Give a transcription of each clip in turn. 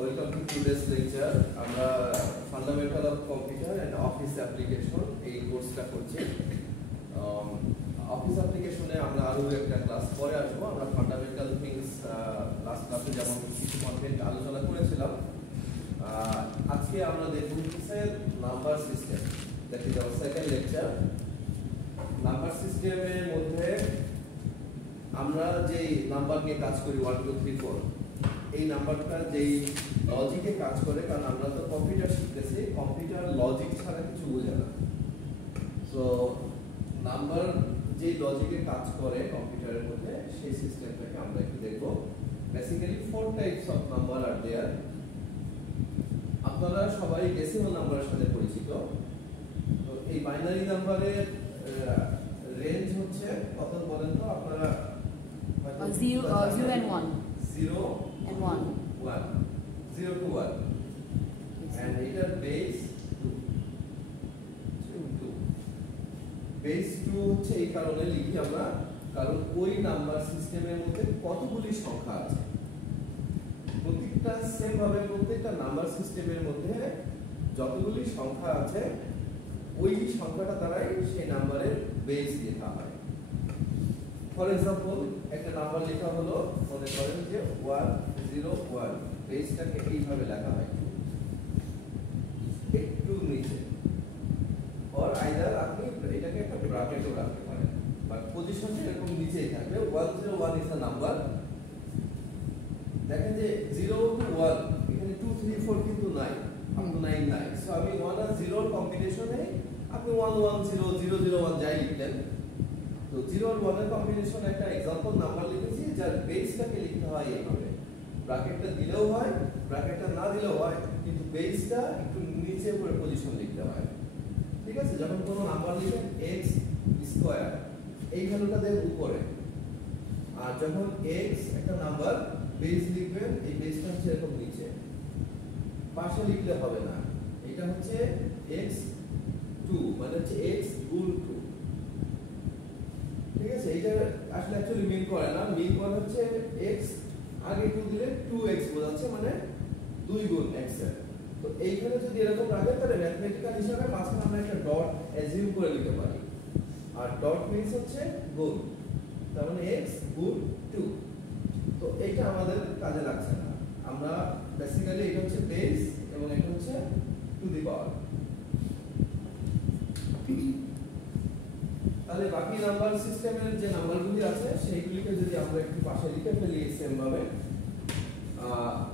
welcome to today's lecture. আমরা fundamental of computer and office application এই কোর্সটা করছি। অফিস অ্যাপ্লিকেশনে আমরা আরো একটা ক্লাস পরে আসবো। আমরা ফান্ডামেন্টাল থিংস লাস্ট ক্লাসে যেমন কিছু কন্টেন্ট আলোচনা করেছিলাম, আজকে আমরা দেখব হচ্ছে number system. That is our second lecture. Number সিস্টেমের মধ্যে আমরা যে নাম্বার নিয়ে কাজ করি 1 2 3 4, এই নাম্বারটা যেই লজিকে কাজ করে, কারণ আমরা তো কম্পিউটার শিখতেছি, কম্পিউটার লজিক ছাড়া কিছু বোঝে না। সো নাম্বার যে লজিকে কাজ করে কম্পিউটারের মধ্যে, সেই সিস্টেমটাকে আমরা একটু দেখব। বেসিক্যালি 4 টাইপস অফ নাম্বার আর দেয়ার। আপনারা সবাই ডেসিমাল নাম্বারের সাথে পরিচিত। তো এই বাইনারি নাম্বারের রেঞ্জ হচ্ছে কত বলেন তো আপনারা? 0 and 1. 0 and 1. 0 to 1. And এটার বেস 2. বেস 2 হচ্ছে এই কারণে লিখি আমরা, কারণ ওই নাম্বার সিস্টেমের মধ্যে কতগুলি সংখ্যা আছে। প্রত্যেকটা সেম ভাবে প্রত্যেকটা নাম্বার সিস্টেমের মধ্যে যতগুলি সংখ্যা আছে, ওই সংখ্যাটা দ্বারাই সেই নাম্বারের বেস লেখা হয়। ফর এক্সাম্পল, একটা নাম্বার লেখা হলো, মনে করেন যে 101, বেসটাকে এইভাবে লেখা হয় একটু নিচে, আর আইদার আপনি এটাকে একটা ব্র্যাকেটও রাখতে পারেন, বাট পজিশনটা এরকম নিচেই থাকবে। 101 ইজ আ নাম্বার। দেখেন যে 0 to 1 এখানে 2 3 4 কিন্তু নাই, আপ টু 9 নাই। সো আমি 1 আর 0 এর কম্বিনেশনে আপনি 110 001 যাই লিখলেন। তো 0 আর 1 এর কম্বিনেশনে একটা एग्जांपल নাম্বার লিখেছি, যার বেসটাকে লিখতে হয় এইভাবে। ব্র্যাকেটটা দিলেও হয়, ব্র্যাকেটটা না দিলেও হয়, কিন্তু বেসটা একটু নিচে করে পজিশন লিখতে হয়। ঠিক আছে? যখন কোনো নাম্বার লিখেন x স্কয়ার, এই ভ্যালুটা দেন উপরে। আর যখন x একটা নাম্বার, বেস লিখবেন, এই বেসটা হচ্ছে এরকম নিচে। পাশে লিখলে হবে না। এটা হচ্ছে x2, মানে হচ্ছে x গুণ 2। ঠিক আছে? এটা আসলে অ্যাকচুয়ালি মিন করে না, মিন করে হচ্ছে x আগে 2 দিলে 2x বোঝাচ্ছে, মানে 2 গুণ x এর। তো এইখানে যদি এরকম রাখেন, তাহলে ম্যাথমেটিক্যাল হিসাবে মাঝখানে আমরা একটা ডট অ্যাজিউম করে নিতে পারি। আর ডট মিন্স হচ্ছে গুণ, তার মানে x গুণ 2। তো এইটা আমাদের কাজে লাগছে না। আমরা বেসিক্যালি এটা হচ্ছে বেস এবং এটা হচ্ছে টু দি পাওয়ার। তাহলে বাকি নাম্বার সিস্টেমের যে নাম্বারগুলি আছে, সেইগুলিকে যদি আমরা একটু পাশে লিখে ফেলি সেম ভাবে,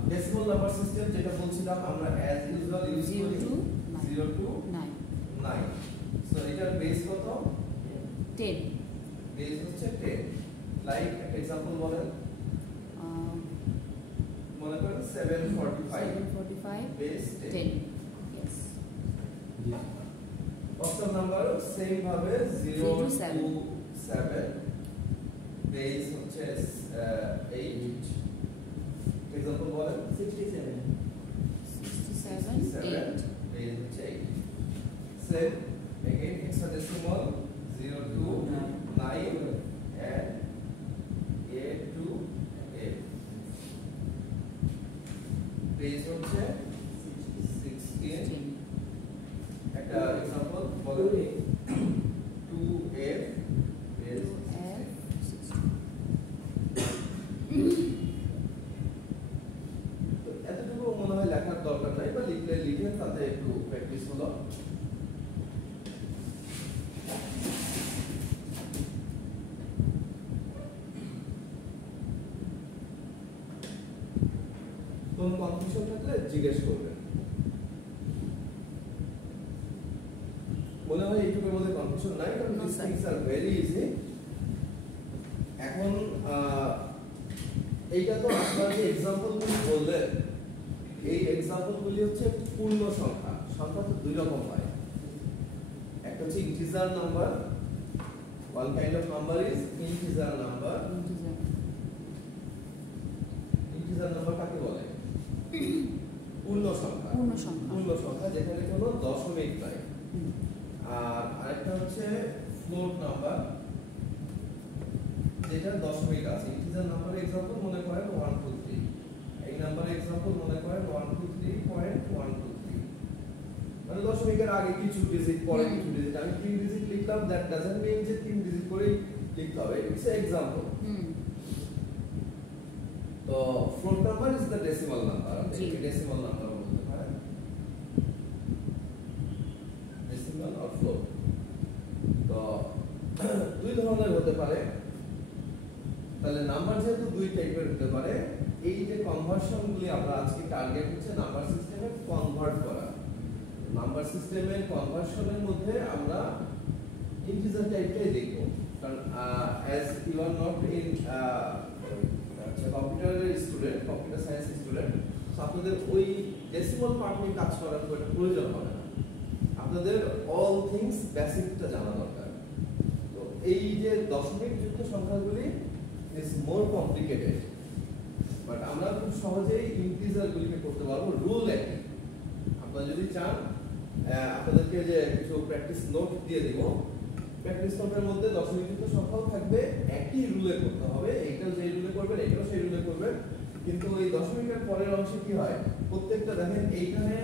ডেসিমাল নাম্বার সিস্টেম যেটা বলছিলাম আমরা অ্যাজ ইউজুয়াল ইউজ করি 0 to 9। সো এটার বেস কত? 10. বেস হচ্ছে 10। লাইক একটা एग्जांपल বলেন। মনে করেন 745 base 10। Yes. Option number same ভাবে 0 to 7, বেস হচ্ছে 8। एग्जांपल বলেন। 67 8 বেস হচ্ছে 8। Same again hexadecimal 0 to 9 and 8 to 8, base হচ্ছে 16। একটা एग्जांपल বলেন 2f বেস 16। তো এতটুকু মনে হয় লেখার দরকার নাই, বা লিখলে লিখেন, তাতে একটু প্র্যাকটিস হলো। কোন কনফিউশন থাকলে জিজ্ঞেস করবেন। মনে হয় এইটুকুর মধ্যে কনফিউশন নাই, কারণ this things are very easy. এখন এইটা তো আপনারা যে एग्जांपलগুলি বললেন, এই एग्जांपलগুলি হচ্ছে পূর্ণ সংখ্যা। সংখ্যা তো দুই রকম হয়, একটা হচ্ছে integer number. one kind of number is integer number. Integer number কাকে বলে? পূর্ণ সংখ্যা। পূর্ণ সংখ্যা যেখানে কোনো দশমিক নাই। আর আরেকটা হচ্ছে ফ্লোট নাম্বার, যেটা দশমিক আছে। ইন্টিজার নাম্বারের एग्जांपल মনে করেন 1 2 3, এই নাম্বারের एग्जांपल মনে করেন আপনি দশমিকের আগে কিছু ডিজিট পরে কিছু ডিজিট, আমি 3 ডিজিট লিখলাম, দ্যাট ডাজন্ট মিন যে 3 ডিজিট করেই লিখতে হবে। It's a example. তো float number is the decimal number, এটাকে ডেসিমাল নাম্বার বলতে পারেন, ডেসিমাল অর ফ্লোট। তো দুই ধরনের হতে পারে, তাহলে নাম্বার যেহেতু দুই টাইপের হতে পারে, এই যে কনভার্সনগুলি আমরা আজকে টার্গেট হচ্ছে নাম্বার সিস্টেমে কনভার্ট করা। নাম্বার সিস্টেমের কনভার্সনের মধ্যে আমরা ইন্টিজার টাইপটাই দেখব, কারণ as you are not in কম্পিউটারের স্টুডেন্ট, কম্পিউটার সায়েন্স স্টুডেন্ট, আপনাদের ওই ডেসিমাল পার্ট নিয়ে কাজ করার খুব একটা প্রয়োজন হবে না, আপনাদের অল থিংস বেসিকটা জানা দরকার। তো এই যে দশমিক যুক্ত সংখ্যাগুলি ইজ মোর কমপ্লিকেটেড, বাট আমরা খুব সহজেই ইন্টিজারগুলিকে করতে পারবো। রুল একই, আপনারা যদি চান আপনাদেরকে যে কিছু প্র্যাকটিস নোট দিয়ে দিব, প্র্যাকটিস নোটের মধ্যে দশমিক যুক্ত সংখ্যাও থাকবে, একই রুলে করতে হবে, এইটাও যে রুলে করবেন এটাও সেই রুলে করবেন। কিন্তু ওই দশমিকের পরের অংশে কি হয়, প্রত্যেকটা দেখেন এইখানে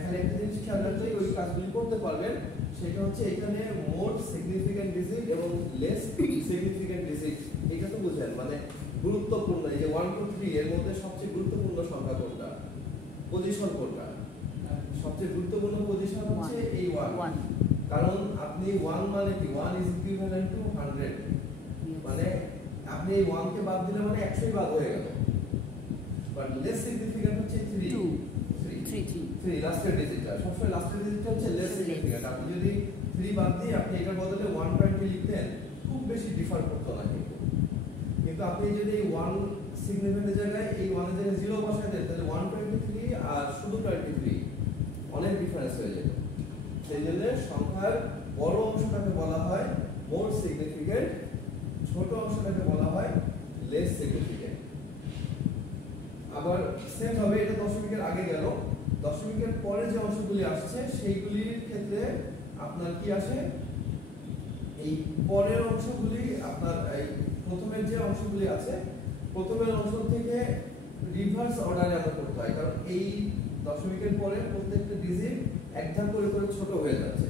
খালি একটা জিনিস খেয়াল রাখলেই ওই কাজগুলি করতে পারবেন, সেটা হচ্ছে এখানে মোর সিগনিফিক্যান্ট ডিজিট এবং লেস সিগনিফিক্যান্ট ডিজিট, এটা তো বুঝেন, মানে গুরুত্বপূর্ণ। এই যে 1 2 3 এর মধ্যে সবচেয়ে গুরুত্বপূর্ণ সংখ্যা কোনটা, পজিশন কোনটা, সবচেয়ে গুরুত্বপূর্ণ পজিশন হচ্ছে এই 1, কারণ আপনি 1 মানে কি, 1 ইজ ইকুইভ্যালেন্ট টু 100, মানে আপনি এই 1 কে বাদ দিলে মানে 100 ই বাদ হয়ে গেল। বাট লেস সিগনিফিক্যান্ট হচ্ছে 3 লাস্টের ডিজিটটা, সবসময় লাস্টের ডিজিটটা হচ্ছে লেস সিগনিফিক্যান্ট। আপনি যদি 3 বাদ দিয়ে আপনি এটার বদলে 1.2 লিখতেন, খুব বেশি ডিফার করতো না, কিন্তু আপনি যদি এই 1 সিগনিফিক্যান্টের জায়গায় এই 1 এর জায়গায় 0 বসায় দেন, তাহলে 123 আর শুধু 23 অনেক ডিফারেন্স হয়ে যাবে। সেই জন্য সংখ্যার বড় অংশটাকে বলা হয় মোর সিগনিফিক্যান্ট, ছোট অংশটাকে বলা হয় লেস সিগনিফিক্যান্ট। আবার সেম ভাবে এটা দশমিকের আগে গেল, দশমিকের পরে যে অংশগুলি আসছে সেইগুলির ক্ষেত্রে আপনার কি আসে, এই পরের অংশগুলি আপনার এই প্রথমের যে অংশগুলি আছে, প্রথমের অংশ থেকে রিভার্স অর্ডারে আমরা করতে হয়, কারণ এই দশমিকের পরে প্রত্যেকটা ডিজিট এক ধাপ করে করে ছোট হয়ে যাচ্ছে।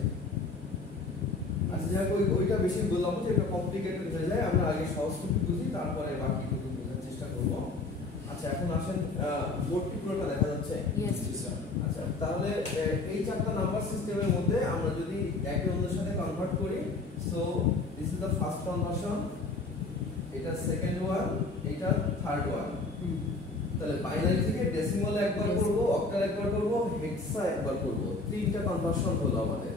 আচ্ছা, যাই হোক, ওইটা বেশি বললাম যে এটা কমপ্লিকেটেড হয়ে যায়, আমরা আগে সহজটুকু বুঝি, তারপরে বাকিটুকু বোঝার চেষ্টা করব। আচ্ছা, এখন আসেন, বোর্ডটি পুরোটা দেখা যাচ্ছে? আচ্ছা, তাহলে এই চারটা নাম্বার সিস্টেমের মধ্যে আমরা যদি একে অন্যের সাথে কনভার্ট করি, so this is the first conversion, এটা সেকেন্ড ওয়ান, এটা থার্ড ওয়ান। তাহলে বাইনারি থেকে ডেসিমালে একবার করব, অক্টাল একবার করব, হেক্সা একবার করব, তিনটা কনভার্সন হলো আমাদের।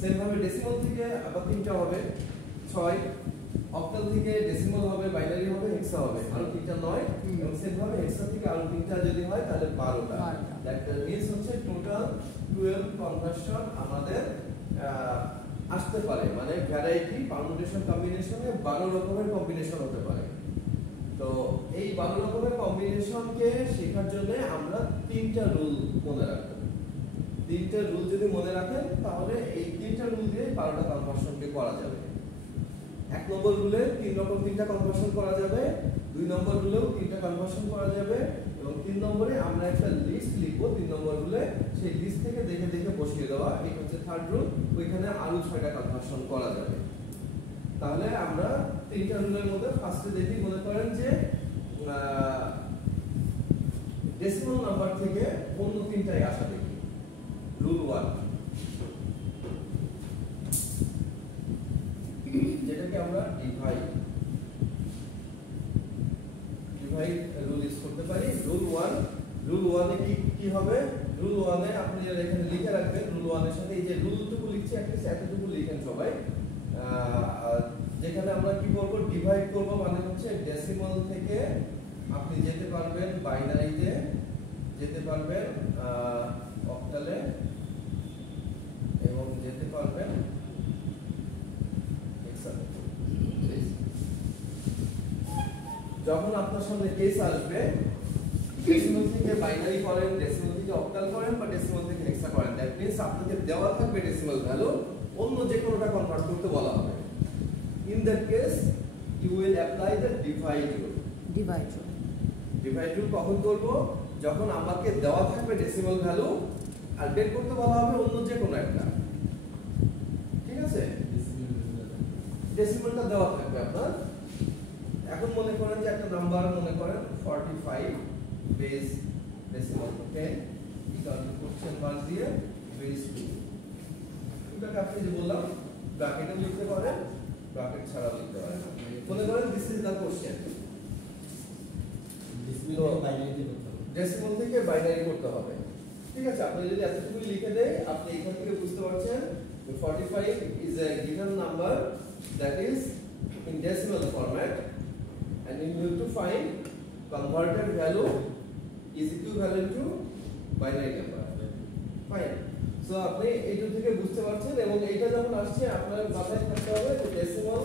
সেম ভাবে ডেসিমাল থেকে আবার তিনটা হবে 6, অক্টাল থেকে ডেসিমাল হবে, বাইনারি হবে, হেক্সা হবে, আর তিনটা 9, এবং সেম ভাবে হেক্সা থেকে আর তিনটা যদি হয় তাহলে 12টা। দ্যাট মিন্স হচ্ছে টোটাল 12 কনভার্সন আমাদের আসতে পারে, মানে ভ্যারাইটি পারমুটেশন কম্বিনেশনে 12 রকমের কম্বিনেশন হতে পারে। তো এই 12 রকমের কম্বিনেশনকে শেখার জন্য আমরা তিনটা রুল মনে রাখবো। তিনটা রুল যদি মনে রাখেন তাহলে এই তিনটা রুল দিয়ে 12টা কনভার্সনকে করা যাবে। 1 নম্বর রুলে 3 রকম 3টা কনভার্সন করা যাবে, 2 নম্বর রুলেও 3টা কনভার্সন করা যাবে, এবং 3 নম্বরে আমরা একটা লিস্ট লিখবো 3 নম্বর রুলে, সেই লিস্ট থেকে দেখে দেখে বসিয়ে দেওয়া, এই হচ্ছে থার্ড রুল, ওইখানে আরো 6টা কনভার্সন করা যাবে। তাহলে আমরা তিনটা রুলের মধ্যে ফার্স্টে দেখি, মনে করেন যে ডেসিমাল নাম্বার থেকে অন্য তিনটায় আসা দেখি। রুল 1, যেটাকে আমরা ডিভাইড রুল ইউজ করতে পারি। রুল 1 এ কি হবে, রুল 1 এ আপনি এখানে লিখে রাখবেন, রুল 1 এর সাথে এই যে রুলটুকু লিখছি অ্যাটলিস্ট এতটুকু লিখেন সবাই। যেখানে আমরা কি করব, ডিভাইড করব, মানে হচ্ছে ডেসিমাল থেকে আপনি যেতে পারবেন বাইনারিতে, যেতে পারবেন অক্টালে, এবং যেতে পারবেন হেক্সাতে। যখন আপনার সামনে কেস আসবে ডেসিমাল থেকে বাইনারি করেন, ডেসিমাল থেকে অক্টাল করেন, বা ডেসিমাল থেকে হেক্সা করেন, দ্যাট মিন্স আপনাকে দেওয়া থাকবে ডেসিমাল ভ্যালু, অন্য যে কোনোটা কনভার্ট করতে বলা হবে। In that case, you will apply the divide rule. Divide rule কখন করব, যখন আমাকে দেওয়া থাকবে ডেসিমাল ভ্যালু আর বের করতে বলা হবে অন্য যে কোনো একটা, ঠিক আছে? ডেসিমালটা দেওয়া থাকবে আপনার। এখন মনে করেন যে একটা নাম্বার মনে করেন 45 base decimal 10 equal to question mark দিয়ে বেস 2। এটাকে আপনি যে বললাম ব্র্যাকেটে লিখতে পারেন, ব্র্যাকেট ছাড়া লিখতে পারেন। মনে করেন this is the question, decimal থেকে বাইনারি করতে হবে, ঠিক আছে? আপনি যদি এতটুকু লিখে দেয়, আপনি এখান থেকে বুঝতে পারছেন 45 is a given number that is in decimal format and you need to find converted value is equivalent to binary number. Fine. So আপনি এইটা থেকে বুঝতে পারছেন, এবং এইটা যখন আসছে আপনার মাথায় থাকতে হবে যে ডেসিমাল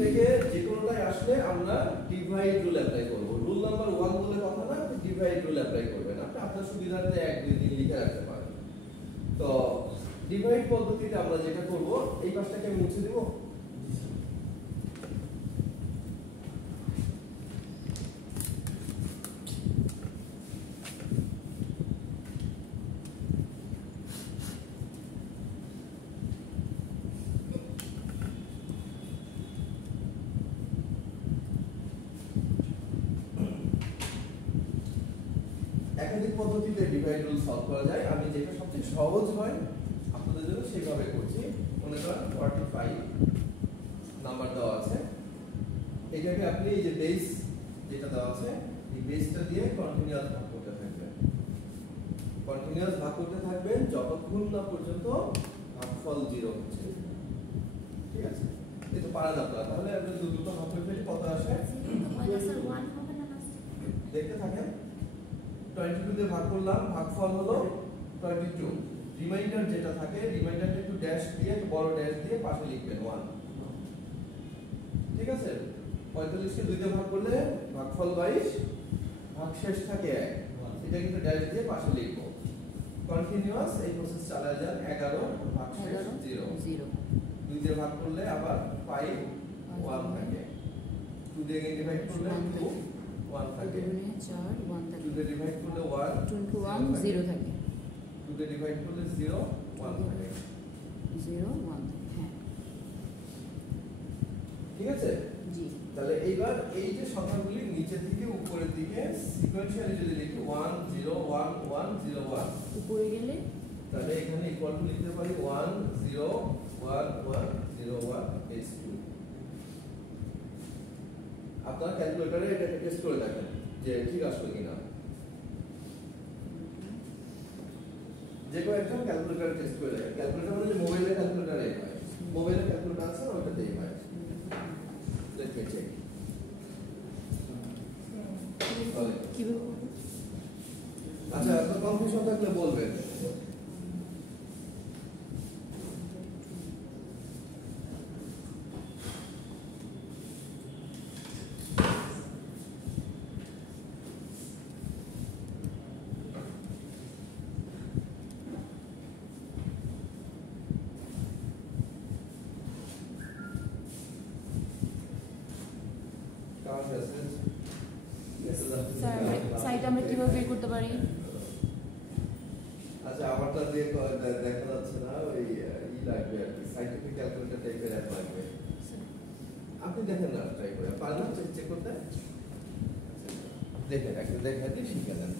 থেকে যে কোনোটাই আসলে আমরা ডিভাইড রুল অ্যাপ্লাই করব। রুল নাম্বার 1 বলে কথা না, ডিভাইড রুল অ্যাপ্লাই করবেন। আপনি আপনার সুবিধার্থে 1 2 3 লিখে রাখতে পারেন। তো ডিভাইড পদ্ধতিতে আমরা যেটা করব, এই পাশটাকে আমি মুছে দেব। একাধিক পদ্ধতিতে ডিভাইড রুল সলভ করা যায়। আমি যেটা সবচেয়ে সহজ হয় আপনাদের জন্য সেভাবে করছি। মনে করেন 45 নাম্বার দেওয়া আছে, এটাকে আপনি এই যে বেস যেটা দেওয়া আছে, এই বেসটা দিয়ে কন্টিনিউয়াস ভাগ করতে থাকবেন। কন্টিনিউয়াস ভাগ করতে থাকবেন যতক্ষণ না পর্যন্ত ভাগফল 0 হচ্ছে, ঠিক আছে? এই তো পারেন আপনারা। তাহলে আপনি দুটো ভাগ করে ফেলি, কত আসে দেখতে থাকেন। 22 দিয়ে ভাগ করলাম, ভাগফল হলো 22। রিমাইন্ডার যেটা থাকে, রিমাইন্ডারটা একটু ড্যাশ দিয়ে, বড় ড্যাশ দিয়ে পাশে লিখবেন 1, ঠিক আছে? 45 কে 2 দিয়ে ভাগ করলে ভাগফল 22, ভাগ শেষ থাকে 1, এটা কিন্তু ড্যাশ দিয়ে পাশে লিখব। কন্টিনিউয়াস এই প্রসেস চালায় যান। 11 ভাগ শেষ 0, 2 দিয়ে ভাগ করলে আবার 5 1 থাকে, 2 দিয়ে ডিভাইড করলে 2 1 থাকে, 2 দিয়ে ডিভাইড করলে 1 0 থাকে, 2 দিয়ে ডিভাইড করলে 0 1 থাকে, 0 1 হ্যাঁ, ঠিক আছে? জি। তাহলে এইবার এই যে সংখ্যাগুলি নিচে থেকে উপরের দিকে সিকোয়েন্সিয়ালি যদি লিখি 1 0 1 1 0 1, উপরে গেলে তাহলে এখানে ইকুয়াল টু লিখতে পারি 1 0 1 1 0 1 h2। আপনার ক্যালকুলেটরে এটাকে টেস্ট করে দেখেন যে ঠিক আসলো কিনা। যে কোনো একজন ক্যালকুলেটর টেস্ট করে দেখেন। ক্যালকুলেটর মানে যে মোবাইলের ক্যালকুলেটরে হয়, মোবাইলের ক্যালকুলেটর আছে ওইটাতেই হয়। Let me check. আচ্ছা, আপনার কনফিউশন থাকলে বলবেন। সাইট আমরা কিভাবে বের করতে পারি? আচ্ছা, আমারটা দিয়ে দেখা যাচ্ছে না, ওই লাগবে আর কি, সাইন্টিফিক ক্যালকুলেটর টাইপের অ্যাপ লাগবে। আপনি দেখেন না, ট্রাই করে পারেন না চেক করতে? দেখেন, একটা দেখাতে শিখে নেন।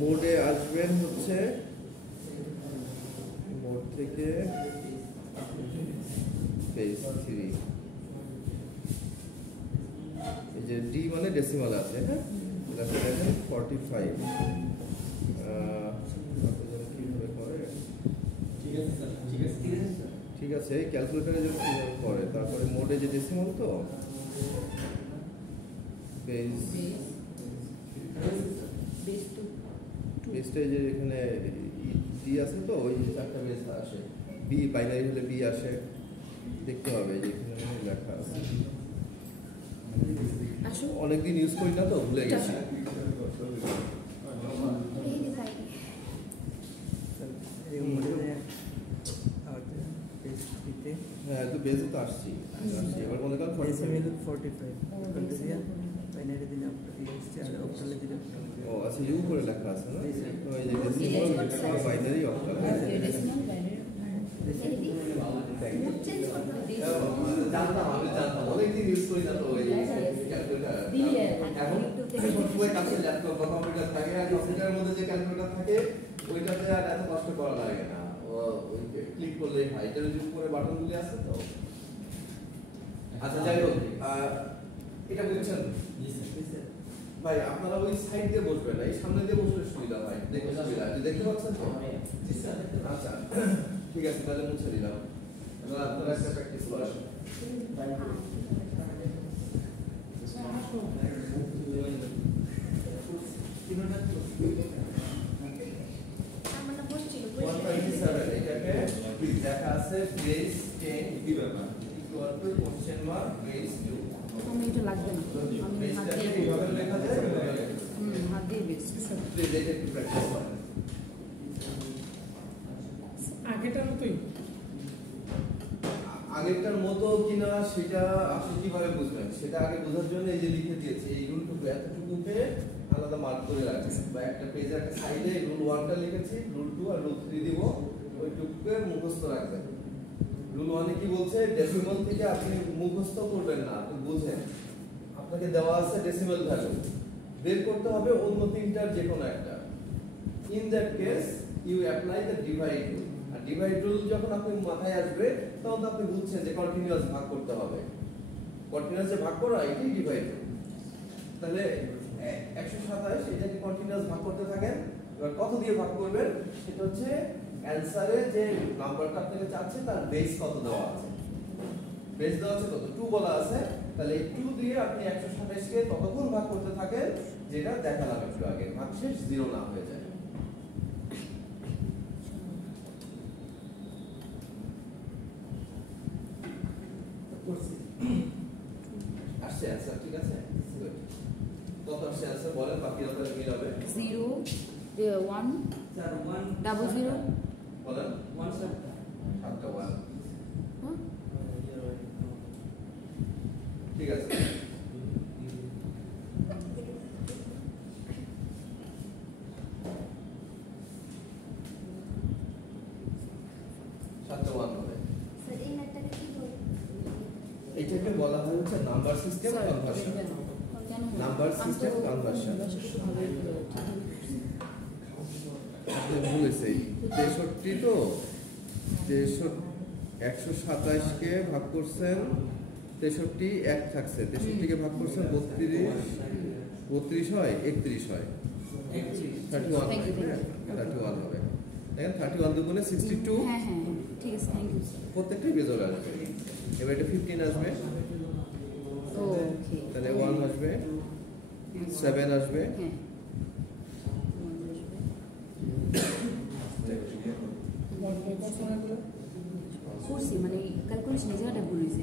মোডে আসবেন হচ্ছে মোড থেকে পেজ 3, এই যে ডি মানে ডেসিমাল আছে, হ্যাঁ, এটা দেখেন 45 কিভাবে করে, ঠিক আছে? ক্যালকুলেটরে যখন কিভাবে করে, তারপরে মোডে যে ডেসিমাল তো পেজ বেসটা যে এখানে ডি আছে তো, ওই চারটা বেস আসে, বি বাইনারি হলে বি আসে, দেখতে হবে যে এখানে লেখা আছে। অনেকদিন ইউজ করি না তো, ভুলে গেছি। হ্যাঁ, তো বেসে তো আসছি। এবার মনে করেন 45 বাইনারি দিলে ও ও আচ্ছা ইউ করে লেখা আছে না ওই যে ডেসিমাল বাইনারি অক্টাল জানতাম অনেকদিন ইউজ করি না তো ওই ক্যালকুলেটর এখন সবসময় কাছে ল্যাপটপ বা কম্পিউটার থাকে আর কম্পিউটারের মধ্যে যে ক্যালকুলেটর থাকে ওইটাতে আর এত কষ্ট করা লাগে না ওই ক্লিক করলে হয় এটার যে উপরে বাটনগুলি আছে তো আচ্ছা যাই হোক এটা বুঝছেন ভাই আপনারা ওই সাইড দিয়ে বসবেন এই সামনে দিয়ে বসলে সুবিধা হয় দেখতে সুবিধা দেখতে পাচ্ছেন তো আচ্ছা ঠিক আছে তাহলে মুছে দিলাম এবার আপনারা একটা প্র্যাকটিস করেন দেখা আছে বেস 10 কি ব্যাপার equal to question mark base 2 আমি এটা লাগবে না আমি হাত দিয়ে কিভাবে লেখা যায় হাত দিয়ে বেস প্লিজ এটা একটু প্র্যাকটিস করেন আগেরটার মতো কিনা সেটা আপনি কিভাবে বুঝবেন সেটা আগে বোঝার জন্য এই যে লিখে দিয়েছি এই রুলটুকু এতটুকুকে আলাদা মার্ক করে রাখবেন বা একটা পেজে একটা সাইডে রুল 1টা লিখেছি রুল 2 আর রুল 3 দিব ওইটুকুকে মুখস্থ রাখবেন রুল 1 এ কি বলছে ডেসিমাল থেকে আপনি মুখস্থ করবেন না আপনি বুঝেন আপনাকে দেওয়া আছে ডেসিমাল ভ্যালু বের করতে হবে অন্য তিনটার যে কোনো একটা in that case you apply the divide rule আর ডিভাইড রুল যখন আপনি মাথায় আসবে তখন আপনি বুঝছেন যে কন্টিনিউয়াস ভাগ করতে হবে কন্টিনিউয়াস যে ভাগ করা এটাই ডিভাইড রুল তাহলে 127 এটাকে কন্টিনিউয়াস ভাগ করতে থাকেন এবার কত দিয়ে ভাগ করবেন সেটা হচ্ছে অ্যানসারে যে নাম্বারটা আপনাকে চাচ্ছে তার বেস কত দেওয়া আছে বেস দেওয়া আছে কত 2 বলা আছে তাহলে এই 2 দিয়ে আপনি 127 কে ততক্ষণ ভাগ করতে থাকেন যেটা দেখালাম একটু আগে ভাগশেষ 0 না হয়ে যায় আসছে অ্যানসার ঠিক আছে কত আসছে অ্যানসার বলেন বাকি আপনারা মিলাবে 0 1 স্যার 1 ডাবল 0 বলেন 1 স্যার আটটা 1 ঠিক আছে সাতটা 1 হবে স্যার এই ম্যাথটাকে কি বলে এইটাকে বলা হয় হচ্ছে number system conversion number system conversion ভুলেছে 63 তো 127 কে ভাগ করছেন 63 এক থাকছে 63 কে ভাগ করছেন 32 হয় 31 হয় 31 হয় 31 হবে দেখেন 31 দুগুণে 62 হ্যাঁ হ্যাঁ ঠিক আছে থ্যাংক ইউ প্রত্যেকটাই বেজোড় আসবে এবার এটা 15 আসবে ওকে তাহলে 1 আসবে 7 আসবে হ্যাঁ করছি মানে ক্যালকুলেশন এই জায়গাটা ভুল হয়েছে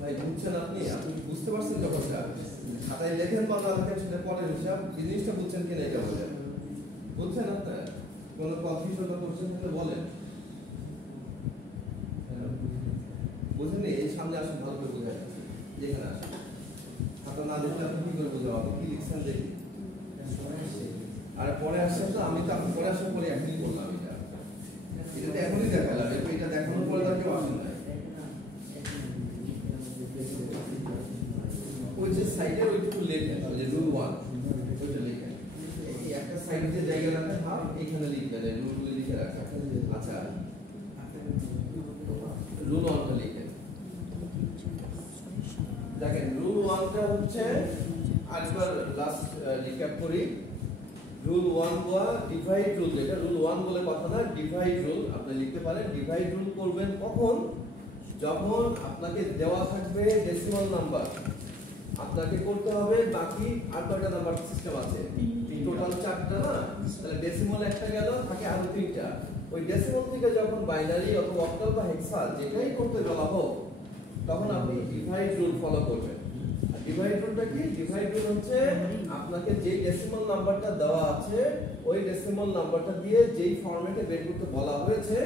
ভাই বুঝছেন আপনি বুঝতে পারছেন যখন খাতায় লেখেন বা না লেখেন সেটা পরের হিসাব জিনিসটা বুঝছেন কিনা এটা বলেন বুঝছেন আপনার কোনো কনফিউশন বা কোশ্চেন হলে বলেন বুঝেন এই সামনে আসুন ভালো করে বোঝা যাচ্ছে যেখানে আসুন খাতা না দেখলে আপনি কি করে বোঝা হবে কি লিখছেন দেখি আর পরে আসছেন তো আমি তো আপনি পরে আসার পরে এখনই বললাম এটা তো এখনই দেখালাম এটা দেখানোর পরে আর কেউ আসেন না ওই যে সাইডের ওইটুকু লেখেন ওই যে রুল 1 ওইটা লেখেন এই একটা সাইড যে জায়গা রাখেন হাফ এখানে লিখবেন এই রুলগুলো লিখে রাখেন আচ্ছা রুল 1টা লিখেন দেখেন রুল 1টা হচ্ছে আরেকবার লাস্ট রিক্যাপ করি রুল 1 বা ডিভাইড রুল এটা রুল 1 বলে কথা না ডিভাইড রুল আপনি লিখতে পারেন ডিভাইড রুল করবেন কখন যখন আপনাকে দেওয়া থাকবে ডেসিমাল নাম্বার আপনাকে করতে হবে বাকি আর কয়টা নাম্বার সিস্টেম আছে টোটাল 4টা না তাহলে ডেসিমাল একটা গেল থাকে আরো 3টা ওই ডেসিমাল থেকে যখন বাইনারি অথবা অক্টাল বা হেক্সা যেটাই করতে বলা হোক তখন আপনি ডিভাইড রুল ফলো করবেন আর ডিভাইড রুলটা কি ডিভাইড রুল হচ্ছে আপনাকে যে ডেসিমাল নাম্বারটা দেওয়া আছে ওই ডেসিমাল নাম্বারটা দিয়ে যেই ফরম্যাটে বের করতে বলা হয়েছে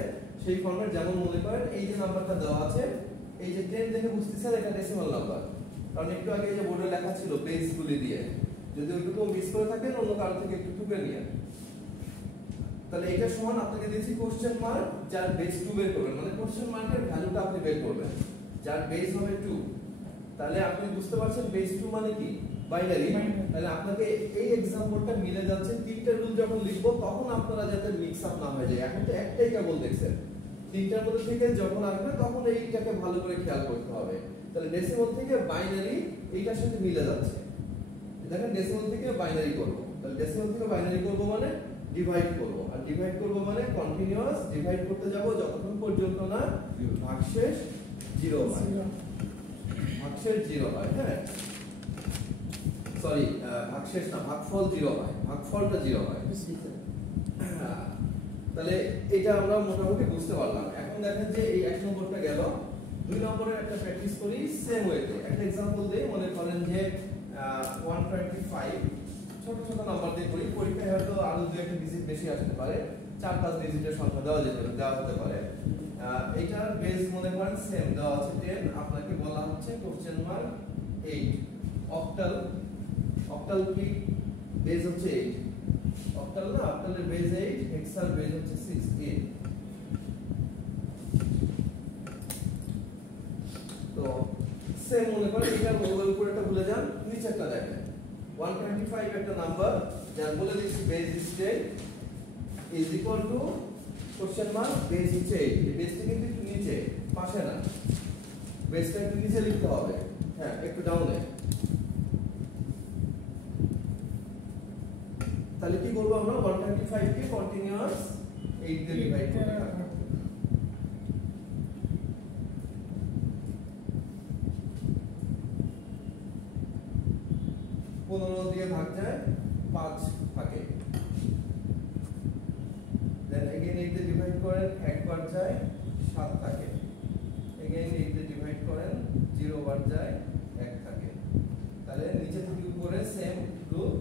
সেই ফরম্যাট যেমন মনে করেন এই যে নাম্বারটা দেওয়া আছে এই যে 10 দেখে বুঝতেছেন এটা ডেসিমাল নাম্বার কারণ একটু আগে যে বোর্ডে লেখা ছিল বেসগুলি দিয়ে যদি ওইটুকু মিস করে থাকেন অন্য কারো থেকে একটু টুকে নিয়ে। তাহলে এটা সমান আপনাকে দিয়েছি কোশ্চেন মার্ক যার বেস 2 বের করবেন, মানে কোশ্চেন মার্কের ভ্যালুটা আপনি বের করবেন যার বেস হবে 2। তাহলে আপনি বুঝতে পারছেন বেস 2 মানে কি বাইনারি। তাহলে আপনাকে এই एग्जांपलটা মিলে যাচ্ছে। তিনটা রুল যখন লিখবো তখন আপনারা যাতে মিক্স আপ না হয়ে যায়। এখন তো একটাই কেবল দেখছেন, তিনটার মধ্যে থেকে যখন আসবে তখন এইটাকে ভালো করে খেয়াল করতে হবে। তাহলে ডেসিমাল থেকে বাইনারি এইটার সাথে মিলে যাচ্ছে। দেখেন ডেসিমাল থেকে বাইনারি করব, তাহলে ডেসিমাল থেকে বাইনারি করব মানে ডিভাইড করব, আর ডিভাইড করব মানে কন্টিনিউয়াস ডিভাইড করতে যাব যতক্ষণ পর্যন্ত না ভাগশেষ 0 হয়। ভাগশেষ 0 হয়, হ্যাঁ সরি ভাগশেষ না, ভাগফল 0 হয়, ভাগফলটা 0 হয়। তাহলে এটা আমরা মোটামুটি বুঝতে পারলাম। এখন দেখেন যে এই 1 নম্বরটা গেল। 2 নম্বরের একটা প্র্যাকটিস করি সেম ওয়েতে। একটা एग्जांपल দেই, মনে করেন যে 125 ছোট ছোট নাম্বার দিয়ে করি। পরীক্ষায় হয়তো আরো 2-1 ডিজিট বেশি আসতে পারে, 4-5 ডিজিটের সংখ্যা দেওয়া হতে পারে। এইটার বেস মনে করেন সেম দেওয়া আছে 10, আপনাকে বলা হচ্ছে কোশ্চেন মার্ক 8। অক্টাল, অক্টাল কি বেস হচ্ছে 8, অক্টাল না, অক্টালের বেস 8, হেক্সার বেস হচ্ছে 6। তো সেম মনে করেন এটা ওর উপরেটা ভুলে যান, নিচেরটা দেখেন 125 একটা নাম্বার যার বলে দিচ্ছি base is 10 is equal to question mark base হচ্ছে 8। এই বেসটা কিন্তু একটু নিচে, পাশে না, বেসটা একটু নিচে লিখতে হবে, হ্যাঁ একটু ডাউনে। তাহলে কি করব আমরা 125 কে কন্টিনিউয়াস 8 দিয়ে ডিভাইড করতে থাকব। 15 দিয়ে ভাগ যায় 5 থাকে, দেন अगेन 8 দিয়ে ডিভাইড করেন একবার যায় 7 থাকে, अगेन 8 দিয়ে ডিভাইড করেন 0 বার যায় 1 থাকে। তাহলে নিচে থেকে উপরে same rule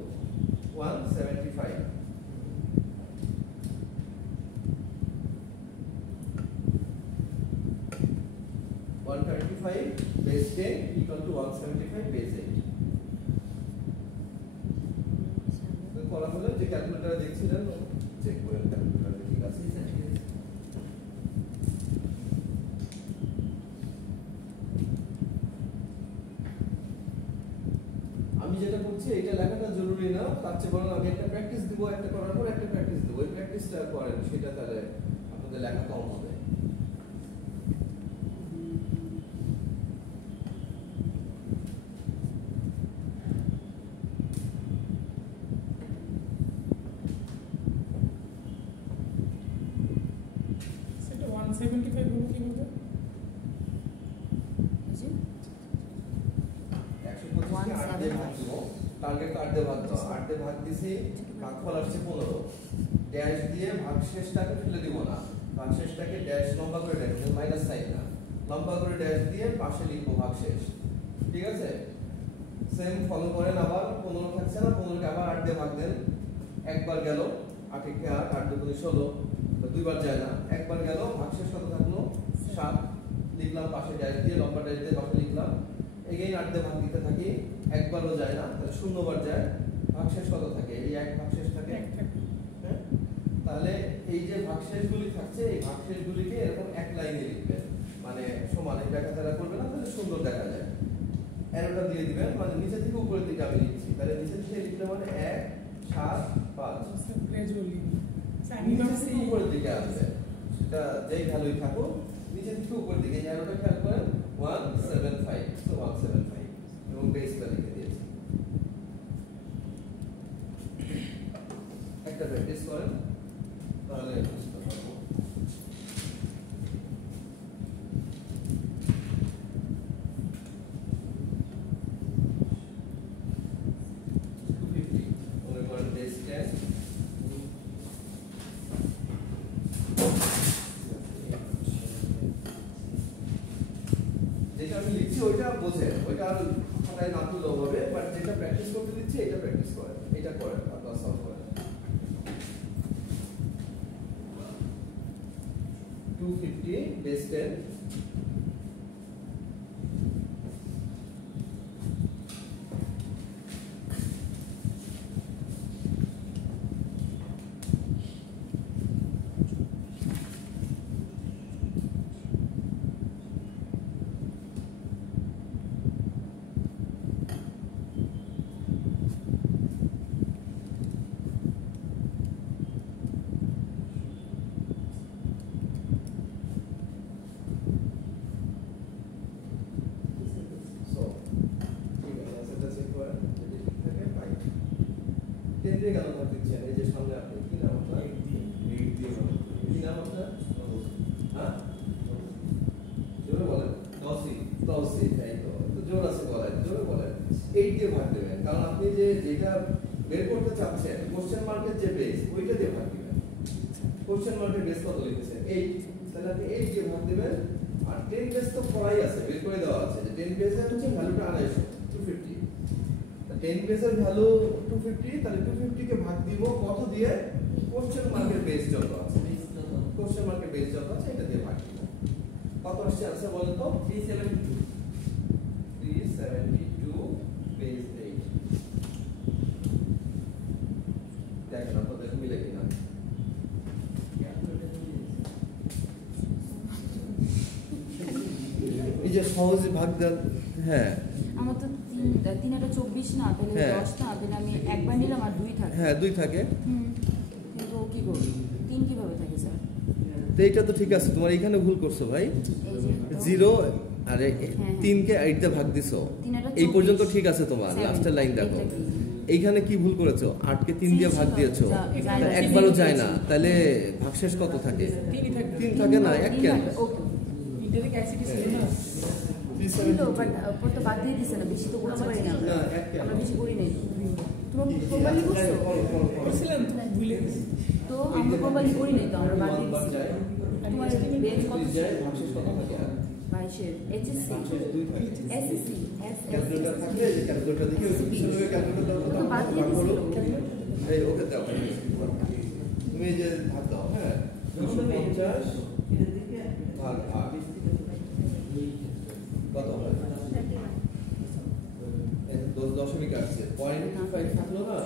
175। base 10 equal to 175 base 8। তো করা হলো যে ক্যালকুলেটরে দেখছিলেন চেক করেন ক্যালকুলেটরে ঠিক আছে। আমি যেটা করছি এটা লেখাটা জরুরি না, তার চেয়ে বরং আমি একটা প্র্যাকটিস দিব, একটা করার পর একটা প্র্যাকটিস দেব। এই প্র্যাকটিসটা করেন, সেটা তাহলে আপনাদের লেখা কম হবে। সেটা 175 হলো কি বলতে? জি 125 কে 8 দিয়ে ভাগ দিব, টার্গেট 8 দিয়ে ভাগ দাও, 8 দিয়ে ভাগ দিছি, ভাগফল আসছে 15। ড্যাশ দিয়ে ভাগশেষটাকে ফেলে দিব না, ভাগশেষটাকে ড্যাশ লম্বা করে ড্যাশ মাইনাস সাইন না, লম্বা করে ড্যাশ দিয়ে পাশে লিখবো ভাগশেষ, ঠিক আছে। সেম ফলো করেন, আবার 15 থাকছে না, 15 কে আবার 8 দিয়ে ভাগ দেন, একবার গেল 8 কে 8, 8 দুগুণে 16, দুইবার যায় না, একবার গেল, ভাগশেষ কত থাকলো 7, লিখলাম পাশে ড্যাশ দিয়ে, লম্বা ড্যাশ দিয়ে পাশে লিখলাম, এগেইন 8 দিয়ে ভাগ দিতে থাকি, একবারও যায় না, তাহলে 0 বার যায়, ভাগশেষ কত থাকে, এই এক ভাগশেষ থাকে, হ্যাঁ। তাহলে এই যে ভাগশেষগুলি থাকছে, এই ভাগশেষগুলিকে এরকম এক লাইনে লিখবেন, মানে সমান, এই ব্যাখ্যাটা করবে না, তাহলে সুন্দর দেখা যায়। অ্যারোটা দিয়ে দিবেন, মানে নিচে থেকে উপরের দিকে আমি লিখছি, তাহলে নিচে থেকে লিখলে মানে 1 7 5 গ্র্যাজুয়ালি নিচে থেকে উপরের দিকে আসবে, সেটা যেই ভ্যালুই থাকুক নিচে থেকে উপরের দিকে। অ্যারোটা খেয়াল করেন 175, তো 175 এবং বেসটা লিখে দিয়েছি। একটা প্র্যাকটিস করেন তাহলে বুঝতে পারবো। মনে করেন বেস 10, যেটা আমি লিখছি ওইটা বোঝেন, ওইটা আর খাতায় না তুললেও হবে, বাট যেটা প্র্যাকটিস করতে দিচ্ছি এটা প্র্যাকটিস করেন, এটা করেন, আপনারা সলভ করেন। 250 base 10, 10 দিয়ে কেন ভাগ দিচ্ছেন? এই যে সামনে আপনি কি নাম আপনার? 8 দিয়ে কি নাম আপনার? হ্যাঁ জোরে বলেন। তৌসিফ তাই তো জোর আছে বলেন, জোরে বলেন। 8 দিয়ে ভাগ দেবেন, কারণ আপনি যে যেটা বের করতে চাচ্ছেন কোশ্চেন মার্কের যে বেস ওইটা দিয়ে ভাগ দিবেন। কোশ্চেন মার্কের বেস কত লিখেছেন? 8, তাহলে আপনি 8 দিয়ে ভাগ দিবেন। আর 10 বেস তো করাই আছে, বের করে দেওয়া আছে যে 10 বেসের হচ্ছে ভ্যালুটা 250। 10 বেসের ভ্যালু 250, তাহলে 250 কে ভাগ দিব কত দিয়ে? কোশ্চেন মার্কের বেস যত আছে, কোশ্চেন মার্কের বেস যত আছে এটা দিয়ে ভাগ দিব। কত আসছে আনসার বলেন তো? 372 বেস 8। দেখেন আপনাদের মিলে কিনা। এই যে সহজে ভাগ দেন। হ্যাঁ আমার তো 3 আর 24 না, তাহলে 10 না, তাহলে আমি একবার নিলাম আর 2 থাকে। হ্যাঁ 2 থাকে। কিন্তু কি করব? 3 কিভাবে থাকে স্যার? তো এইটা তো ঠিক আছে, তোমার এখানে ভুল করছো ভাই। এই যে 0 আরে 3 কে 8 দিয়ে ভাগ দিছো, এই পর্যন্ত ঠিক আছে। তোমার লাস্টের লাইন দেখো, এইখানে কি ভুল করেছো? 8 কে 3 দিয়ে ভাগ দিয়েছো, একবারও যায় না। তাহলে ভাগশেষ কত থাকে? 3 থাকে না, এক কেন? ইন্টারেক অ্যাসিড ছিল না, ছিল, বাট উপর তো বাদ দিয়ে দিছে না, বেশি তো করতে পারি না। আমরা বেশি করি নাই। তুমি প্রবালি করছো? করছিলাম তো ভুলে গেছি। তো আমরা প্রবালি করি নাই, তো আমরা বাদ দিয়ে দিছি। তোমার বেস কত যায়? ভাগশেষ কত থাকে? 22 এইচএসসি ভাগশেষ 2 থাকে। এসএসসি ক্যালকুলেটর থাকলে যে ক্যালকুলেটর দেখে পিছনে ক্যালকুলেটর দাও, তো বাদ দিয়ে দিছিল। এই ওকে দাও, তুমি এই যে ভাগ দাও। হ্যাঁ 250 ভাগ 8 কত হয়? 10 আসছে, 0.5 থাকলো না?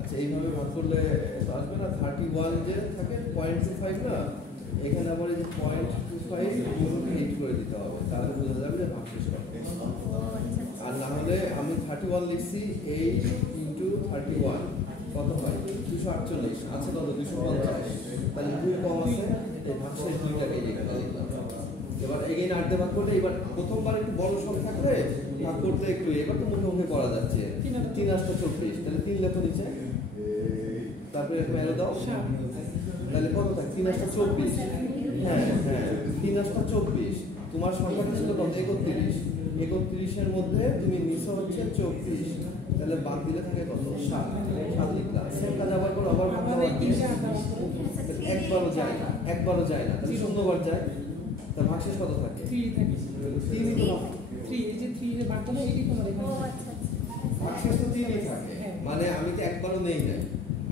আচ্ছা এইভাবে ভাগ করলে তো আসবে না। 31 যে থাকে 0.25 না, এখানে আবার এই যে 0.25 8 করে দিতে হবে, তাহলে বোঝা যাবে যে ভাগশেষ কত। আর না হলে আমি 31 লিখছি, 8 × 31 কত হয়? 248 আছে কত? 250, তাহলে 2 কম আছে, এই ভাগশেষ 2টাকে এখানে লিখলাম। এবার এগেইন 8 দিয়ে ভাগ করলে, এবার প্রথমবার একটু বড় সংখ্যা থাকলে ভাগ করতে একটু, এবার তো মুখে করা যাচ্ছে। 3 × 24, তাহলে 3 লেখো নিচে, তারপরে একটু এনে দাও, তাহলে কত থাকে? 3 × 24। হ্যাঁ হ্যাঁ 3 × 24, তোমার সংখ্যাটা ছিল কত? 31। 31 এর মধ্যে তুমি নিচে হচ্ছে 24, তাহলে বাদ দিলে থাকে কত? 7 লিখলাম। সেম কাজ আবার করো, আবার ভাগ করো, একবারও যায় না, একবারও যায় না, তাহলে শূন্যবার যায়। তা ভাগশেষ কত থাকে? 3 থাকে। 3 এই যে 3 এর বাদ দাও, এইটাই তোমার এখানে। ভাগশেষ তো 3ই থাকে, মানে আমি তো একবারও নেই না।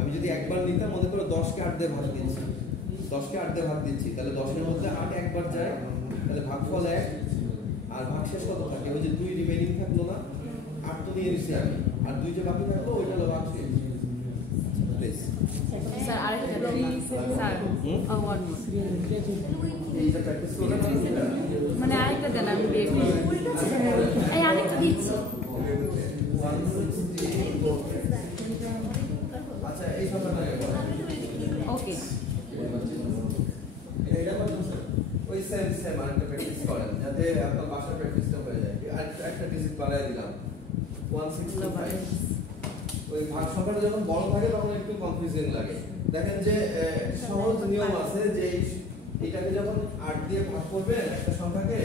আমি যদি একবার নিতাম, মনে করো 10 কে 8 দিয়ে ভাগ দিচ্ছি, 10 কে 8 দিয়ে ভাগ দিচ্ছি, তাহলে 10 এর মধ্যে 8 একবার যায়, তাহলে ভাগফল 1। আর ভাগশেষ কত থাকে? ওই যে 2 রিমেইনিং থাকলো না, 8 তো নিয়ে নিছি আমি, আর 2 যে বাকি থাকলো ওইটা হলো ভাগশেষ। প্লিজ স্যার আরেকটা স্যার ওয়ান এইটা প্র্যাকটিস করে মানে আরেকটা দেন, আমি বের করি। এই আরেকটা দিচ্ছি। আচ্ছা এই সংখ্যাটা ওকে এইটা কত? ওই সেম আরেকটা প্র্যাকটিস করেন, যাতে আপনার বাসার প্র্যাকটিসটা হয়ে যায়। আর একটা ডিজিট বাড়ায় দিলাম, 165। ওই ভাগ সংখ্যাটা যখন বড় থাকে তখন একটু কনফিউজিং লাগে। দেখেন যে সহজ নিয়ম আছে যে এটাকে যখন 8 দিয়ে ভাগ করবেন, একটা সংখ্যাকে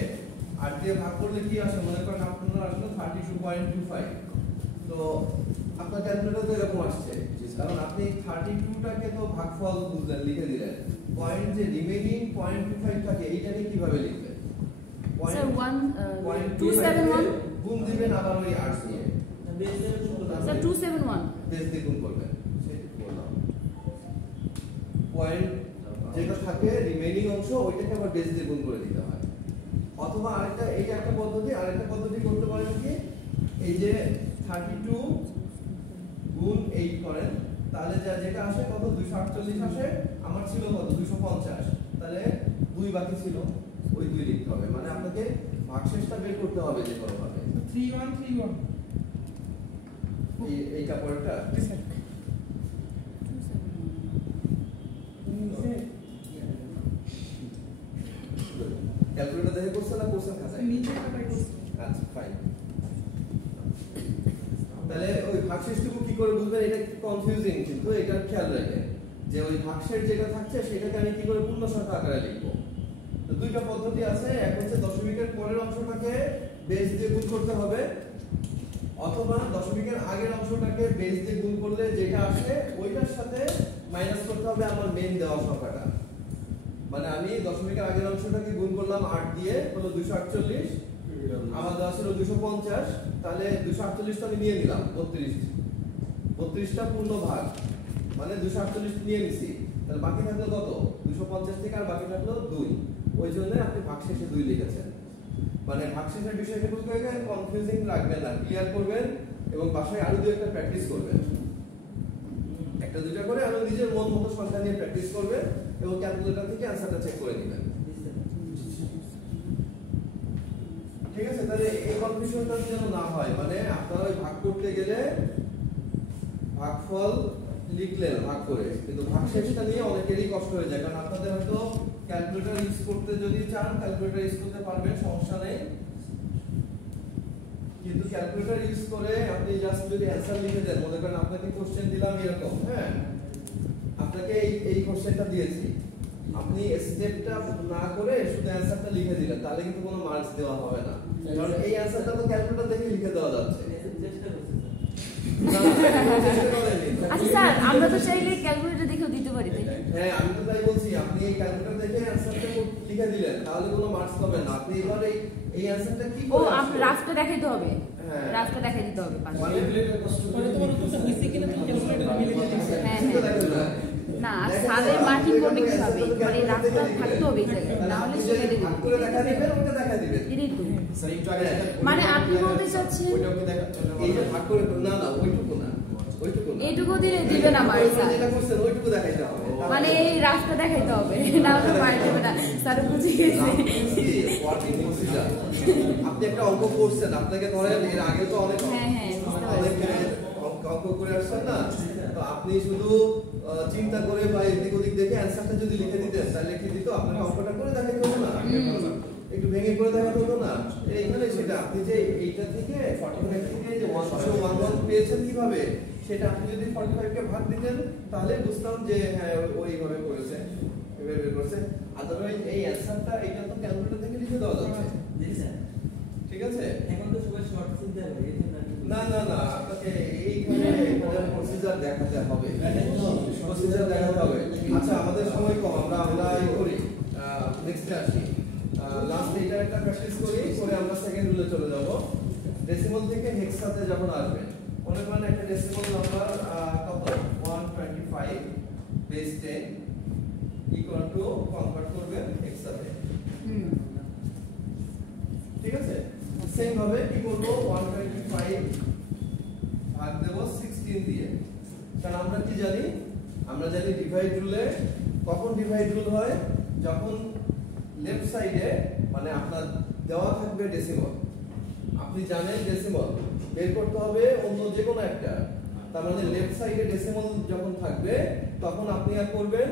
8 দিয়ে ভাগ করলে কি আসে? মনে করেন আপনার আসলে 32.25, তো আপনার ক্যালকুলেটর তো এরকম আসছে, কারণ আপনি 32টাকে তো ভাগফল বুঝলেন, লিখে দিলেন। পয়েন্ট যে রিমেইনিং 0.25 থাকে, এইটাকে কিভাবে লিখবেন? স্যার 271 গুণ দিবেন আবার ওই 8 দিয়ে, স্যার 271 বেস দিয়ে গুণ করবেন। পয়েন্ট যেটা থাকে রিমেইনিং অংশ, ওইটাকে আবার বেস দিয়ে গুণ করে দিতে হয়। অথবা আরেকটা, এইটা একটা পদ্ধতি, আরেকটা পদ্ধতি করতে পারেন কি, এই যে 32 গুণ 8 করেন, তাহলে যেটা আসে কত? 248 আসে। আমার ছিল কত? 250, তাহলে 2 বাকি ছিল, ওই 2 লিখতে হবে। মানে আপনাকে ভাগশেষটা বের করতে হবে যে কোনো ভাবে। 3131 এইটা পরেরটা ক্যালকুলেটর দেখে করছে না কোশ্চেন খাতায়? নিচে কাটাই করছে। আচ্ছা ফাইন। তাহলে ওই ভাগশেষটুকু কি করে বুঝবেন এটা একটু কনফিউজিং, কিন্তু এটা খেয়াল রাখবেন যে ওই ভাগশেষ যেটা থাকছে সেটাকে আমি কি করে পূর্ণ সংখ্যা আকারে লিখবো। তো দুইটা পদ্ধতি আছে, এক হচ্ছে দশমিকের পরের অংশটাকে বেস দিয়ে গুণ করতে হবে, অথবা দশমিকের আগের অংশটাকে বেস দিয়ে গুণ করলে যেটা আসে ওইটার সাথে মাইনাস করতে হবে আমার মেইন দেওয়া সংখ্যাটা। মানে আমি দশমিকের আগের অংশটাকে গুণ করলাম 8 দিয়ে, হলো 248, আমার দেওয়া ছিল 250, তাহলে 248 টা আমি নিয়ে নিলাম, 32টা পূর্ণ ভাগ, মানে 248 নিয়ে নিছি, তাহলে বাকি থাকলো কত? 250 থেকে আর বাকি থাকলো 2। ওই জন্য আপনি ভাগশেষে 2 লিখেছেন। মানে ভাগশেষের বিষয়টা বুঝতে গেলে কনফিউজিং রাখবেন না, ক্লিয়ার করবেন এবং বাসায় আরো দুই একটা প্র্যাকটিস করবেন, একটা দুইটা করে আরো নিজের মন মতো সংখ্যা নিয়ে প্র্যাকটিস করবেন এবং ক্যালকুলেটর থেকে অ্যানসারটা চেক করে নেবেন। ঠিক আছে? তাহলে এই কনফিউশনটা যেন না হয়, মানে আপনারা ওই ভাগ করতে গেলে ভাগফল লিখলেন ভাগ করে, কিন্তু ভাগশেষটা নিয়ে অনেকেরই কষ্ট হয়ে যায়, কারণ আপনাদের হয়তো ক্যালকুলেটর ইউজ করতে যদি চান ক্যালকুলেটর ইউজ করতে পারবেন, সমস্যা নেই, কিন্তু ক্যালকুলেটর ইউজ করে আপনি জাস্ট যদি অ্যানসার লিখে দেন, মনে করেন আপনাকে কোশ্চেন দিলাম এরকম, হ্যাঁ আপনাকে এই কোশ্চেনটা দিয়েছি, আপনি স্টেপটা না করে শুধু অ্যানসারটা লিখে দিলেন, তাহলে কিন্তু কোনো মার্কস দেওয়া হবে না, কারণ এই অ্যানসারটা তো ক্যালকুলেটর দেখে লিখে দেওয়া যাচ্ছে। আচ্ছা স্যার, আমরা তো চাইলে ক্যালকুলেটর দেখেও দিতে পারি, তাই না? হ্যাঁ, আমি তো তাই বলছি, আপনি এই ক্যালকুলেটর দেখে অ্যানসারটা লিখে দিলেন, তাহলে কোনো মার্কস পাবেন না। আপনি এবার এই অ্যানসারটা কি ও করে আপনি রাফটা দেখাইতে হবে, হ্যাঁ রাফটা দেখাই দিতে হবে পাশে। মানে পরে তোমার উত্তরটা হইছে কিনা তুমি ক্যালকুলেটরে মিলে দিতে হ্যাঁ হ্যাঁ, না স্যারের মার্কিং করবে কিভাবে, মানে রাফটা থাকতে হবে এই জায়গায়, না হলে চলে দেবে। ভাগ করে দেখা দিবেন, ওটা দেখা দিবেন। এটাই তো, স্যার একটু আগে মানে আপনি বলতে চাচ্ছেন ওইটাকে দেখা এই যে ভাগ করে না ওইটুকু না, ওইটুকু না, এইটুকু দিলে দিবে না মার স্যার, যেটা করছেন ওইটুকু দেখাইতে হবে, মানে এই রাফটা দেখাইতে হবে, না হলে মার দেবে না। স্যার বুঝে গেছে। Working procedure. আপনি একটা অঙ্ক করছেন, আপনাকে ধরেন এর আগে তো অনেক হ্যাঁ হ্যাঁ, বুঝতে অনেক পারছি। অঙ্ক করে আসছেন না, তো আপনি শুধু চিন্তা করে বা এদিক ওদিক দেখে অ্যানসারটা যদি লিখে দিতেন, তাহলে লিখে দিত, আপনাকে অঙ্কটা করে দেখাইতে হতো না, একটু ভেঙে করে দেখাতে হতো না। এইখানে সেটা আপনি যে এইটা থেকে 45 থেকে যে 111 পেয়েছেন কিভাবে, সেটা আপনি যদি 45 কে ভাগ দিতেন তাহলে বুঝতাম যে হ্যাঁ ওইভাবে করেছে, এভাবে বের করেছে। আদারওয়াইজ এই অ্যানসারটা এটা তো ক্যালকুলেটর থেকে লিখে দেওয়া যাচ্ছে, ঠিক আছে? এখন তো সবাই শর্ট চিন্তা করে না না না, আপনাকে এইখানে প্রসিজার দেখাতে হবে, প্রসিজার দেখাতে হবে। আচ্ছা, আমাদের সময় কম, আমরা এই করি, নেক্সটে আসি, লাস্ট এইটা একটা প্র্যাকটিস করি, করে আমরা সেকেন্ড রুলে চলে যাব। ডেসিমাল থেকে হেক্সাতে যখন আসবে, মনে করেন একটা ডেসিমাল নাম্বার কত 125 বেস 10 ইকুয়াল টু কনভার্ট করবেন হেক্সাতে, ঠিক আছে? সেম ভাবে কি করব, 125 ভাগ দেব 16 দিয়ে, কারণ আমরা কি জানি, আমরা জানি ডিভাইড রুলে কখন ডিভাইড রুল হয়, যখন লেফট সাইডে মানে আপনার দেওয়া থাকবে ডেসিমাল, আপনি জানেন ডেসিমাল বের করতে হবে অন্য যে কোনো একটা, তার মানে লেফট সাইডে ডেসিমাল যখন থাকবে তখন আপনি আর করবেন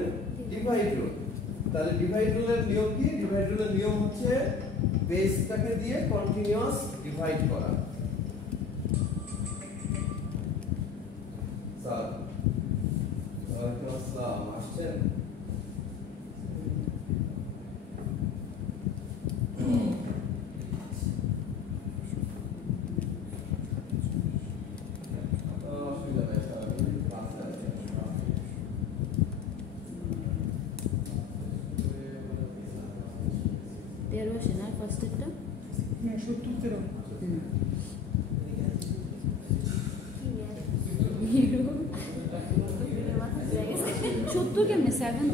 ডিভাইড রুল। তাহলে ডিভাইড রুলের নিয়ম কি? ডিভাইড রুলের নিয়ম হচ্ছে বেসটাকে দিয়ে কন্টিনিউয়াস ডিভাইড করা। স্যার ওয়ালাইকুম আসসালাম, আসছেন? অসুবিধা নেই স্যার, তেরো আসে না ফার্স্টেরটা? না 70 13 70 কেমনে 7?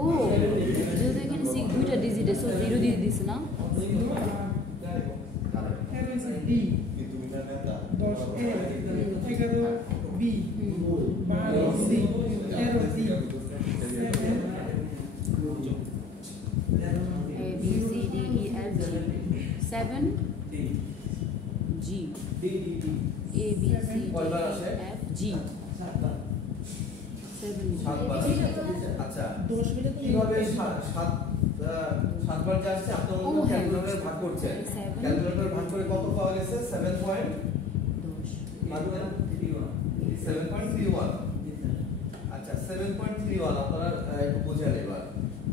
ও যেহেতু এখানে দুইটা ডিজিট আছে, 0 দিয়ে দিছে না? D 10 A 11 B 12 C 13 C 7 A B C D E F G 7 G A B C D কয়বার আসে? E F G 7 সাতবার। আচ্ছা, 10 মিনিট কিভাবে সাতবার যে আসছে আপনার ও, হ্যাঁ। ক্যালকুলেটরে ভাগ করছেন, Seven. ক্যালকুলেটরে ভাগ করে কত পাওয়া গেছে? 7 পয়েন্ট 10 ভাগ দেন 7.31 আচ্ছা 7.31 আপনারা একটু বুঝেন এবার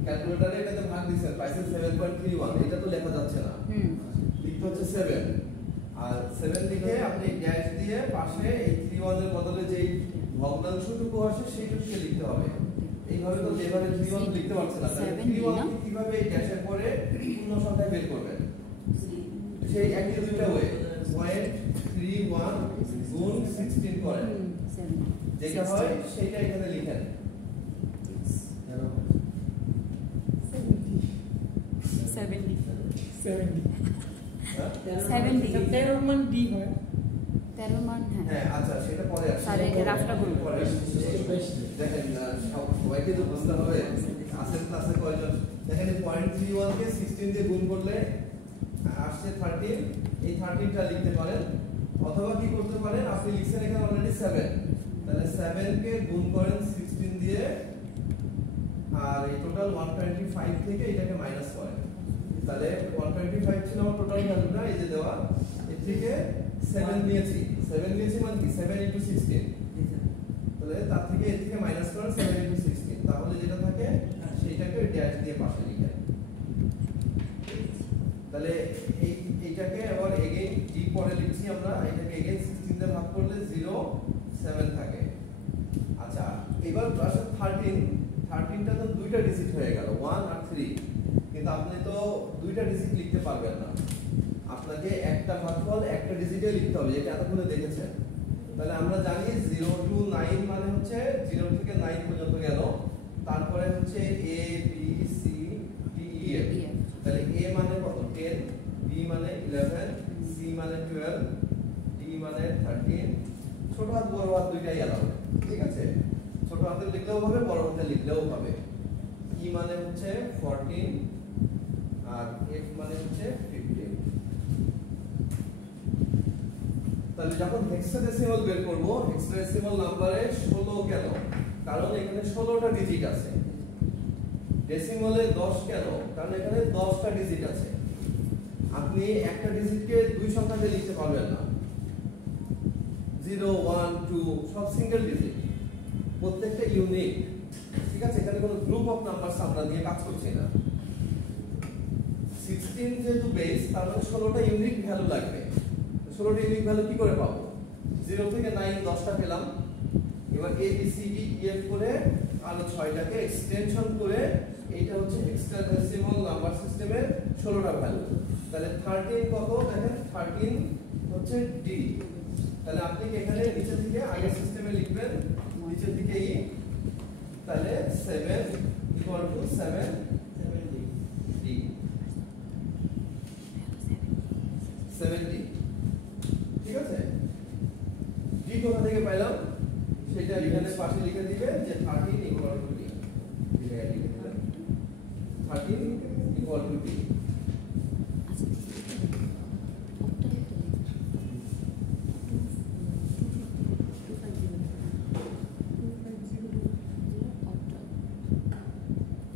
ক্যালকুলেটরে এটাতে ভাগ দিবেন পাইছেন 7.31 এটা তো লেখা যাচ্ছে না লিখতে হচ্ছে 7 আর 7 লিখে আপনি ড্যাশ দিয়ে পাশে এই 31 এর বদলে যেই ভগ্নাংশটুকু আসে সেইটুকুকে লিখতে হবে এইভাবে তো যেভাবে 31 লিখতে পারছেন না তাহলে 31 কিভাবে এই ড্যাশের পরে পূর্ণ সংখ্যা বের করবেন সেই একই দুইটা ওয়ে 0.31 গুণ 16 করেন যেটা হয় সেটা এখানে লিখেন 13 মান ডি হয় 13 মান হ্যাঁ আচ্ছা সেটা পরে আসছে স্যার এই রাফটা বলুন পরে দেখেন সবাইকে তো বুঝতে হবে আসেন ক্লাসে কয়জন দেখেন 0.31 কে 16 দিয়ে গুণ করলে আসছে 13 এই 13টা লিখতে পারেন অথবা কি করতে পারেন আপনি লিখছেন এখানে অলরেডি 7 তাহলে 7 কে গুণ করেন 16 দিয়ে আর এই টোটাল 125 থেকে এটাকে মাইনাস করেন তাহলে 125 ছিল আমার টোটাল ভ্যালুটা এই যে দেওয়া এর থেকে 7 নিয়েছি মানে কি 7 * 16 তাহলে তার থেকে এর থেকে মাইনাস করেন 7 * 16 তাহলে যেটা থাকে সেইটাকে ড্যাশ দিয়ে পাশে লিখেন তাহলে এইটাকে আবার এগেইন ডি পরে লিখছি আমরা এটাকে এগেইন 16 দিয়ে ভাগ করলে 0 7 থাকে আচ্ছা এবার প্লাস 13টা তো দুইটা ডিজিট হয়ে গেল 1 আর 3 কিন্তু আপনি তো দুইটা ডিজিট লিখতে পারবেন না আপনাকে একটা ভাগফল একটা ডিজিটে লিখতে হবে যেটা এতক্ষণে দেখেছেন তাহলে আমরা জানি 0 to 9 মানে হচ্ছে 0 থেকে 9 পর্যন্ত গেল তারপরে হচ্ছে a b c d e f তাহলে a মানে কত 10 b মানে 11 c মানে 12 d মানে 13 ছোট হাত বড় হাত দুইটাই এলাও ঠিক আছে ছোট হাতে লিখলেও হবে বড় হাতে লিখলেও হবে e মানে হচ্ছে 14 আর f মানে হচ্ছে 15 তাহলে যখন হেক্সাডেসিমাল বের করব হেক্সাডেসিমাল নম্বরে 16 কেন কারণ এখানে 16টা ডিজিট আছে ডেসিমালে 10 কেন কারণ এখানে 10টা ডিজিট আছে আপনি একটা ডিজিটকে দুই সংখ্যাতে লিখতে পারবেন না 0 1 2 সব সিঙ্গেল ডিজিট প্রত্যেকটা ইউনিক ঠিক আছে এখানে কোনো গ্রুপ অফ নাম্বারস আমরা দিয়ে কাজ করছি না 16 যেহেতু বেস তার মানে 16টা ইউনিক ভ্যালু লাগবে 16টা ইউনিক ভ্যালু কি করে পাবো 0 থেকে 9 10টা পেলাম এবার a b c d e f করে আর 6টাকে এক্সটেনশন করে এইটা হচ্ছে হেক্সাডেসিমাল নাম্বার সিস্টেমের 16টা ভ্যালু তাহলে 13 কত দেখেন 13 হচ্ছে d তাহলে আপনি কি এখানে নিচে থেকে আগের সিস্টেমে লিখবেন নিচে থেকে ই তাহলে 7 = 7 d 70 ঠিক আছে d কোথা থেকে পাইলাম সেটা এখানে পাশে লিখে দিবেন যে 13 = d এটা লিখে দিবেন 13 = d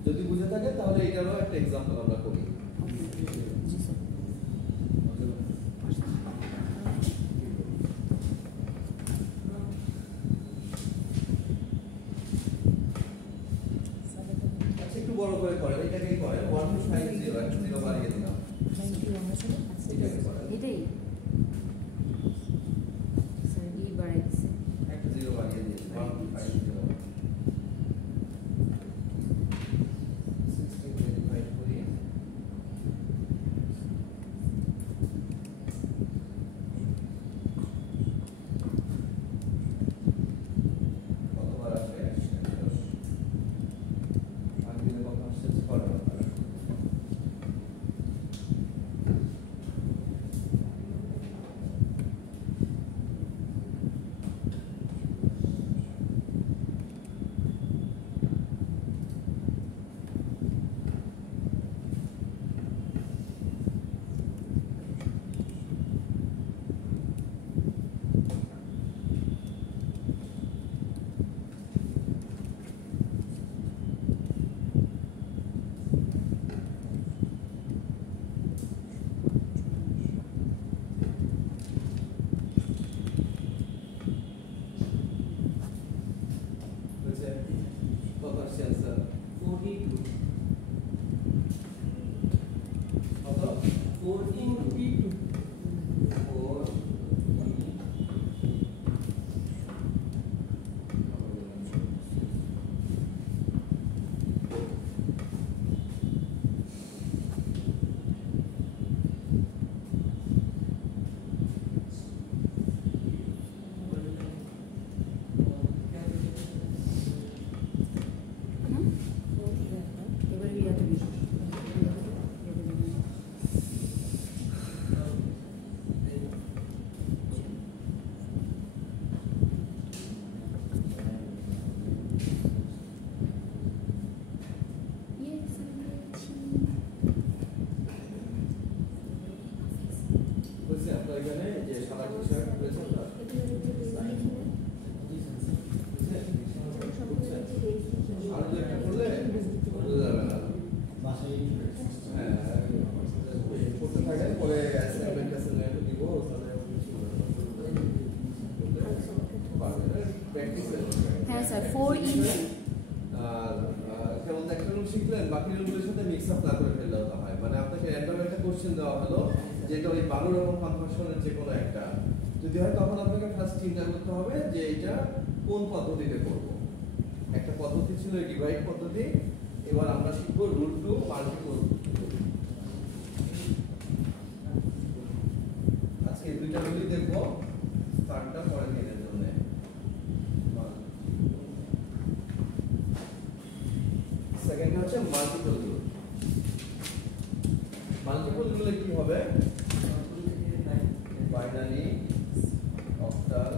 যদি বুঝে থাকে তাহলে এটারও একটা एग्जांपल আমরা করি একটু বড় করে করেন এটাকেই করেন 1250 0 বাড়িয়ে দিলাম এটাকে করেন এটাই স্যার ই বাড়াই দিছে একটা 0 বাড়িয়ে দিন 1250 16 প্র্যাকটিসে হ্যাঁ স্যার 4 ইঞ্চি আর কেবল একটা রুল শিখলেন বাকি রুলগুলোর সাথে মিক্স আপ না করে ফেললে হয় মানে আপনাকে র্যান্ডম একটা কোশ্চেন দেওয়া হলো যেটা ওই 12 রকম কনভার্সনের যে কোনো একটা যদি হয় তখন আপনাকে ফার্স্ট চিন্তা করতে হবে যে এটা কোন পদ্ধতিতে করব একটা পদ্ধতি ছিল ডিভাইড পদ্ধতি এবার আমরা শিখব রুট টু মাল্টিপল আজকে দুইটা রুলই দেখব স্টার্টটা পরে দিনের জন্য সেকেন্ড হচ্ছে মাল্টিপল রুল মাল্টিপল রুলে কি হবে বাইনারি অক্টাল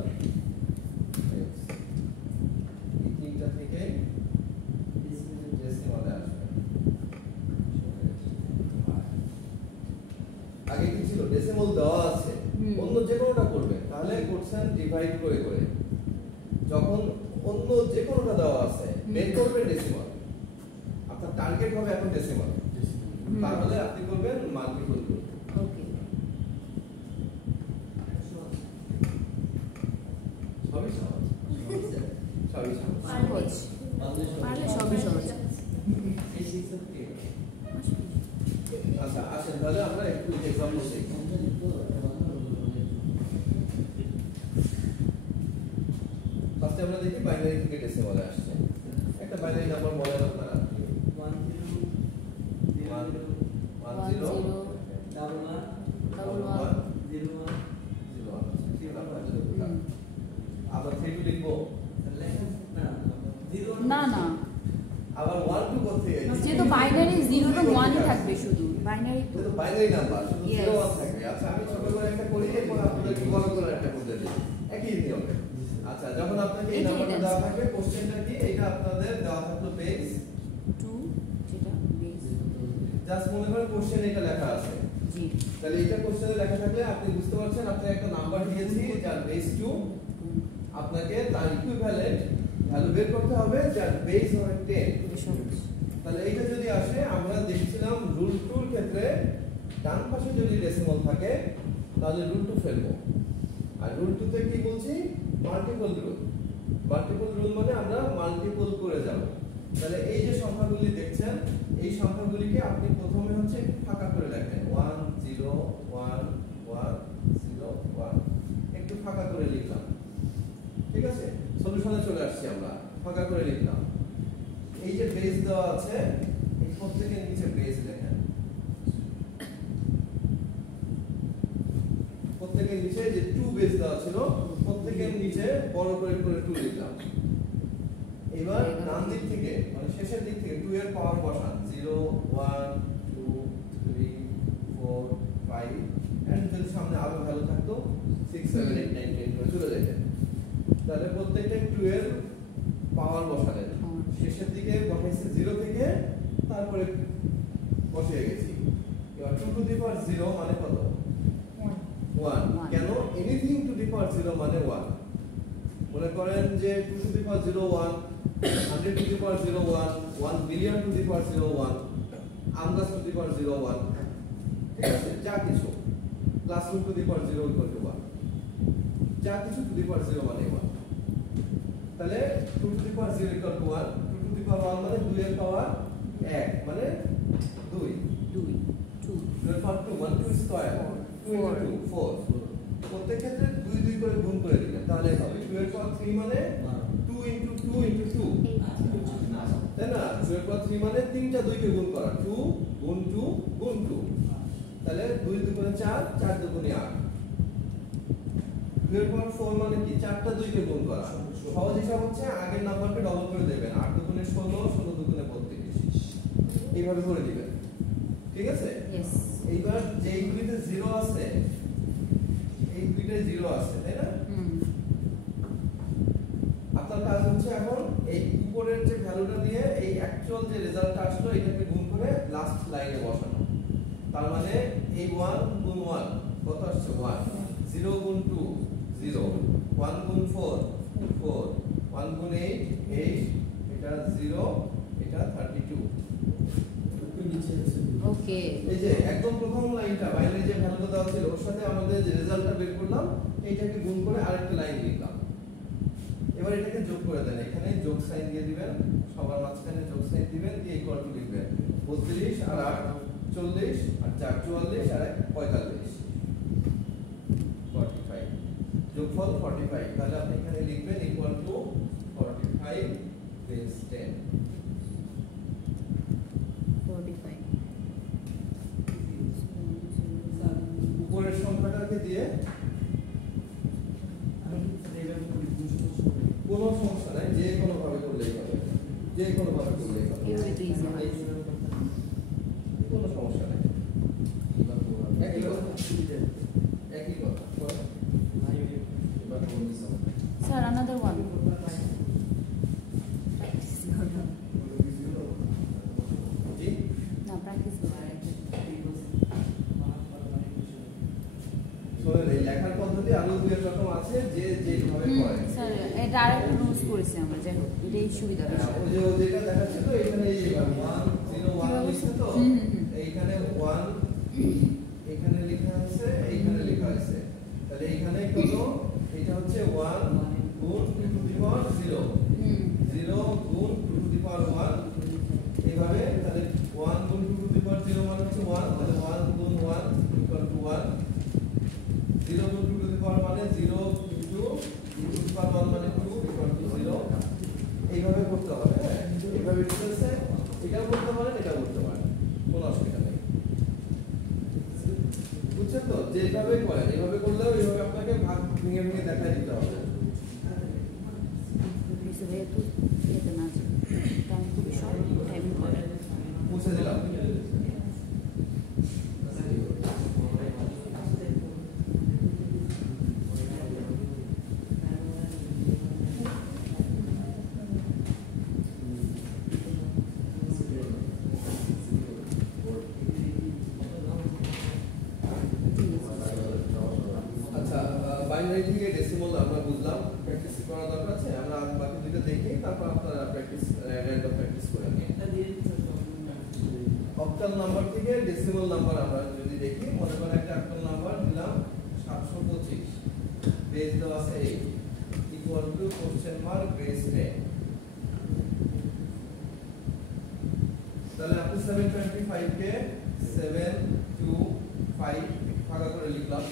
এই তিনটা থেকে ডেসিমালে আসবে আগে কি ছিল ডেসিমাল দেওয়া আছে অন্য যে কোনোটা করবে তাহলে করছেন ডিভাইড করে করে যখন অন্য যে কোনোটা দেওয়া আছে বের করবেন ডেসিমাল আপনার টার্গেট হবে এখন ডেসিমাল তাহলে আপনি করবেন মাল্টিপল রুল ওকে সবই সহজ সবই সহজ সহজ পারলে সবই সহজ আচ্ছা আসেন তাহলে আমরা একটু এক্সাম্পল দেখি ফার্স্টে আমরা দেখি বাইনারি থেকে ডেসিমালে আসছে একটা বাইনারি নাম্বার বলেন আপনারা 10 আবার 3 লিখবো না না আবার 1 2 করতে গেছি যেহেতু বাইনারি 0 তো 1 ই থাকবে শুধু বাইনারি তো তো বাইনারি নাম্বার শুধু Yes. 0 1 থাকবে আচ্ছা আমি ছোট করে একটা করি এরপর আপনাদেরকে বড় করে একটা করতে দিই একই নিয়মে আচ্ছা যখন আপনাকে এই এটা নাম্বারটা এটা দেওয়া থাকবে কোশ্চেনটা কি এটা আপনাদের দেওয়া থাকলো বেস 2 যেটা বেস জাস্ট মনে করেন কোশ্চেন এটা লেখা আছে জি তাহলে এটা কোশ্চেনে লেখা থাকলে আপনি বুঝতে পারছেন আপনি একটা নাম্বার দিয়েছি যার বেস 2 আপনাকে তার ইকুইভ্যালেন্ট ভ্যালু বের করতে হবে যার বেস হবে 10 তাহলে এইটা যদি আসে আমরা দেখছিলাম রুল 2 এর ক্ষেত্রে ডান পাশে যদি ডেসিমাল থাকে তাহলে রুল 2 ফেলবো আর রুল 2 তে কি বলছি মাল্টিপল রুল মানে আমরা মাল্টিপল করে যাব তাহলে এই যে সংখ্যাগুলি দেখছেন এই সংখ্যাগুলিকে আপনি প্রথমে হচ্ছে ফাঁকা করে লেখেন 1 0 1 1 0 1 একটু ফাঁকা করে লিখলাম ঠিক আছে সলিউশনে চলে আসছি আমরা ফাঁকা করে লিখলাম এই যে বেস দেওয়া আছে এই প্রত্যেকের নিচে বেস লেখেন প্রত্যেকের নিচে যে 2 বেস দেওয়া ছিল প্রত্যেকের নিচে বড় করে 2 লিখলাম এবার ডান দিক থেকে মানে শেষের দিক থেকে 2 এর পাওয়ার বসান 0 1 2 3 4 5 এন্ড যদি সামনে আরো ভ্যালু থাকতো 6 7 8 9 10 করে চলে যেতেন তাহলে প্রত্যেকটা 2 এর পাওয়ার বসালেন শেষের দিকে বসাইছি 0 থেকে তারপরে বসিয়ে গেছি এবার 2 টু দি পাওয়ার 0 মানে কত 1 কেন এনিথিং টু দি পাওয়ার 0 মানে 1 মনে করেন যে 2 to the power 0 1 100 to the power 0 1 1 billion to the power 0 1 আমদাস টু দি পাওয়ার 0 1 ঠিক আছে যা কিছু plus root to the power 0 equal to 1 যা কিছু টু দি পাওয়ার 0 মানে 1 তাহলে 2 to the power 0 equal to 1 2 to the power 1 মানে 2 এর পাওয়ার 1 মানে 2 2 2 এর পাওয়ার 2 1 2 স্কয়ার 2 ইনটু 2 4 প্রত্যেক ক্ষেত্রে 2 2 করে গুণ করে দিবেন তাহলে হবে 2 এর পাওয়ার 3 মানে 2 ইনটু 2 ইনটু 2 তাই না 2 এর পাওয়ার 3 মানে তিনটা 2 কে গুণ করা 2 গুণ 2 গুণ 2 তাহলে 2 2 করে 4 4 2 গুণে 8 2 এর পাওয়ার 4 মানে কি চারটা 2 কে গুণ করা সহজ হিসাব হচ্ছে আগের নাম্বারকে ডবল করে দেবেন 8 2 গুণে 16 16 2 গুণে 32 এইভাবে করে দিবেন ঠিক আছে ইয়েস এইবার যে এইগুলিতে 0 আছে এই দুইটা 0 আছে তাই না আপনার কাজ হচ্ছে এখন এই উপরের যে ভ্যালুটা দিয়ে এই অ্যাকচুয়াল যে রেজাল্টটা আসলো এটাকে গুণ করে লাস্ট লাইনে বসানো তার মানে এই 1 গুণ 1 কত আসছে 1 0 গুণ 2 0 1 গুণ 4 4 1 গুণ 8 8 এটা 0 এটা 32 ওকে এই যে একদম প্রথম লাইনটা বাইরে যে ভ্যালুটা দেওয়া ছিল ওর সাথে আমাদের যে রেজাল্টটা বের করলাম এইটাকে গুণ করে আরেকটা লাইন লিখলাম এবার এটাকে যোগ করে দেন, এখানে যোগ সাইন দিয়ে দিবেন, সবার মাঝখানে যোগ সাইন দিবেন, দিয়ে ইকুয়াল টু লিখবেন 32 আর 8 40 আর 4 44 আর 1 45 45 যোগফল 45। তাহলে আপনি এখানে লিখবেন ইকুয়াল টু 45 বেস 10 45 উপরের সংখ্যাটাকে দিয়ে কোনো সমস্যা নাই, যে কোনো ভাবে করলেই হবে, যে কোনো ভাবে করলেই হবে, এইভাবে তো ইজি হয়। কোনো সমস্যা নাই। একই কথা, একই কথা। স্যার another one জি না প্র্যাকটিস শোনেন, এই লেখার পদ্ধতি আরো দুই এক রকম আছে, যে যেভাবে করে। স্যার এটা আরেকটা রুলস করেছি আমরা, যাই হোক এটাই সুবিধা বেশি। ওই যে যেটা দেখাচ্ছে তো এখানে এই 1 0 1 লিখছে তো, এইখানে 1 এখানে লেখা আছে, এইখানে লেখা আছে, তাহলে এইখানে কত, এটা হচ্ছে 1 গুণ 2 টু দি পাওয়ার 0 0 গুণ 2 টু দি পাওয়ার 1 এইভাবে। তাহলে 1 গুণ 2 টু দি পাওয়ার 0 মানে হচ্ছে 1, তাহলে 1 গুণ 1 ইকুয়াল টু 1, 0 গুণ 2 টু দি পাওয়ার মানে 0 ইনটু 2 টু দি পাওয়ার 1 মানে 2 ইকুয়াল টু 0। এইভাবে করতে হবে, হ্যাঁ এইভাবে ঠিক আছে, এটাও করতে পারেন, এটাও করতে পারেন, কোনো অসুবিধা নেই, বুঝছেন তো? যেভাবে করেন এইভাবে করলেও এইভাবে আপনাকে ভাগ ভেঙে ভেঙে দেখাই দিতে হবে। যেহেতু যেতে না টাইম খুবই শর্ট, টাইম করে মুছে দিলাম। আচ্ছা, বাইনারি থেকে ডেসিমাল আমরা বুঝলাম, প্র্যাকটিস করা দরকার আছে, আমরা বাকি দুটো দেখি, তারপর আপনারা প্র্যাকটিস র্যান্ডম প্র্যাকটিস করে নিন। অক্টাল নাম্বার থেকে ডেসিমাল নাম্বার আমরা যদি দেখি, মনে করেন একটা অক্টাল নাম্বার দিলাম 725, বেস দেওয়া আছে 8 equal to question mark base 10। তাহলে আপনি 725 কে 7 2 5 ভাগ করে লিখলাম,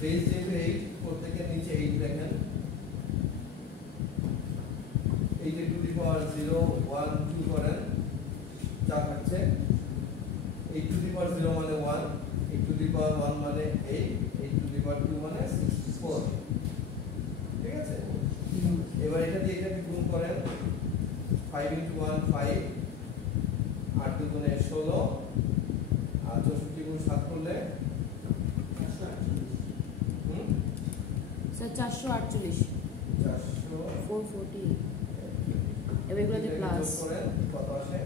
বেস যেহেতু 8, প্রত্যেকের নিচে 8 লেখেন, 8 টু দি পাওয়ার 0 1 2 করেন, 4 থাকছে, 8 টু দি পাওয়ার 0 মানে 1, 8 টু দি পাওয়ার 1 মানে 8, 8 টু দি পাওয়ার 2 মানে 64, ঠিক আছে? এবার এটা দিয়ে এটাকে গুণ করেন, 5 ইনটু 1 5, 8 দুগুণে 16, আর 64 গুণ 7 করলে স্যার 448 400 440 এবার এগুলোতে প্লাস করেন, কত আসে?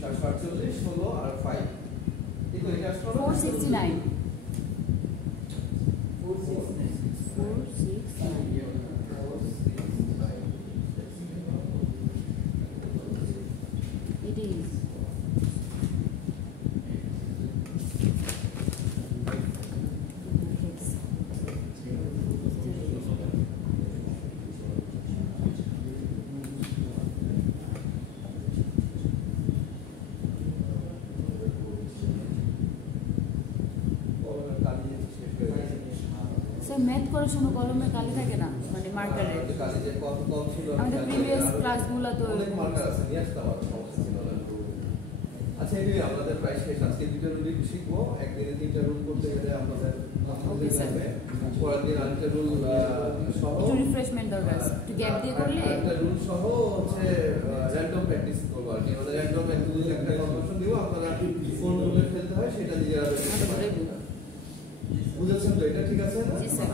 448 16 আর 5, ঠিক আছে? এটা আসলে 469 it is স্যার ম্যাথ করার সময় কলমে কালি থাকে না, মানে মার্কারের কাজে কত কম ছিল, আমাদের প্রিভিয়াস ক্লাসগুলো তো অনেক মার্কার আছে, নিয়ে আসতে আমার সমস্যা ছিল না। আচ্ছা, এনিওয়ে আমাদের প্রায় শেষ, আজকে দুটো রুল শিখবো, একদিনে 3টা রুল করতে গেলে আমাদের ওকে স্যার, পরের দিন আরেকটা রুল সহ একটু রিফ্রেশমেন্ট দরকার, একটু গ্যাপ দিয়ে করলে একটা রুল সহ হচ্ছে র্যান্ডম প্র্যাকটিস করবো আর কি, মানে র্যান্ডম একটা কনভার্সন দিব, আপনারা কোন রুলে ফেলতে হয় সেটা নিজেরা বুঝেছেন তো? এটা ঠিক আছে না? জি স্যার।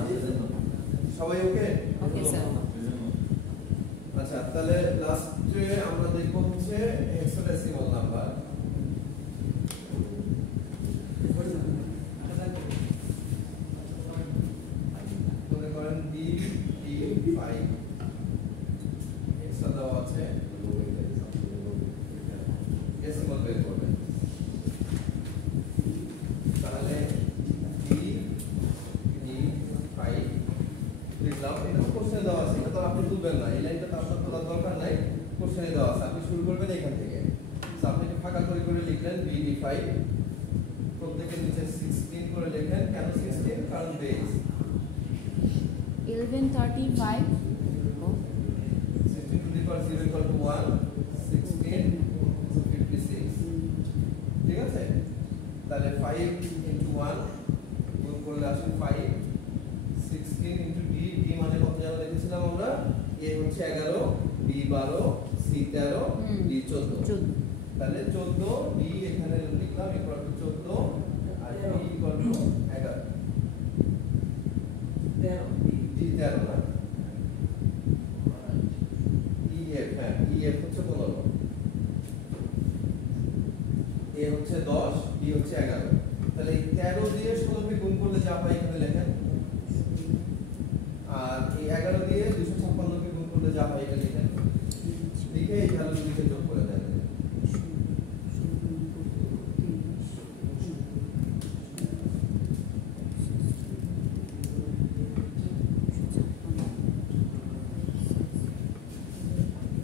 সবাই ওকে? Okay sir. আচ্ছা, তাহলে লাস্টে আমরা দেখব হচ্ছে হেক্সাডেসিমাল নাম্বার। মনে করেন D5 হেক্সা দেওয়া আছে, ডেসিমাল বের করবেন, তাহলে D5 লিখলাম। নাও, এটা তো কোশ্চেনে দেওয়া আছে, এটা তো আপনি তুলবেন না, এই লাইনটা তো আপনার তোলার দরকার নাই, কোশ্চেনে দেওয়া আছে, আপনি শুরু করবেন এখান থেকে। সো আপনি একটু ফাঁকা করে করে লিখলেন BD5, প্রত্যেকের নিচে 16 করে লেখেন। কেন 16? কারণ base 1135 16 to the power 0 equal to 1, 16 56, ঠিক আছে? তাহলে 5 into 1 গুণ করলে আসে 5, 16 into D, D মানে কত জায়গা লিখেছিলাম আমরা? A হচ্ছে 11, B 12, C 13, D 14। তাহলে 14, D এখানে লিখলাম equal to 14 R B equal to 11। D 13 না? EF, হ্যাঁ, EF হচ্ছে 15, A হচ্ছে 10, B হচ্ছে 11। তাহলে এই 13 দিয়ে 16 কে গুণ করলে যা পাই এখানে লেখেন, আর এই 11 দিয়ে 256 কে গুণ করলে যা পাই এখানে লেখেন, লিখে এই ভ্যালু দুটোকে যোগ করে দেন।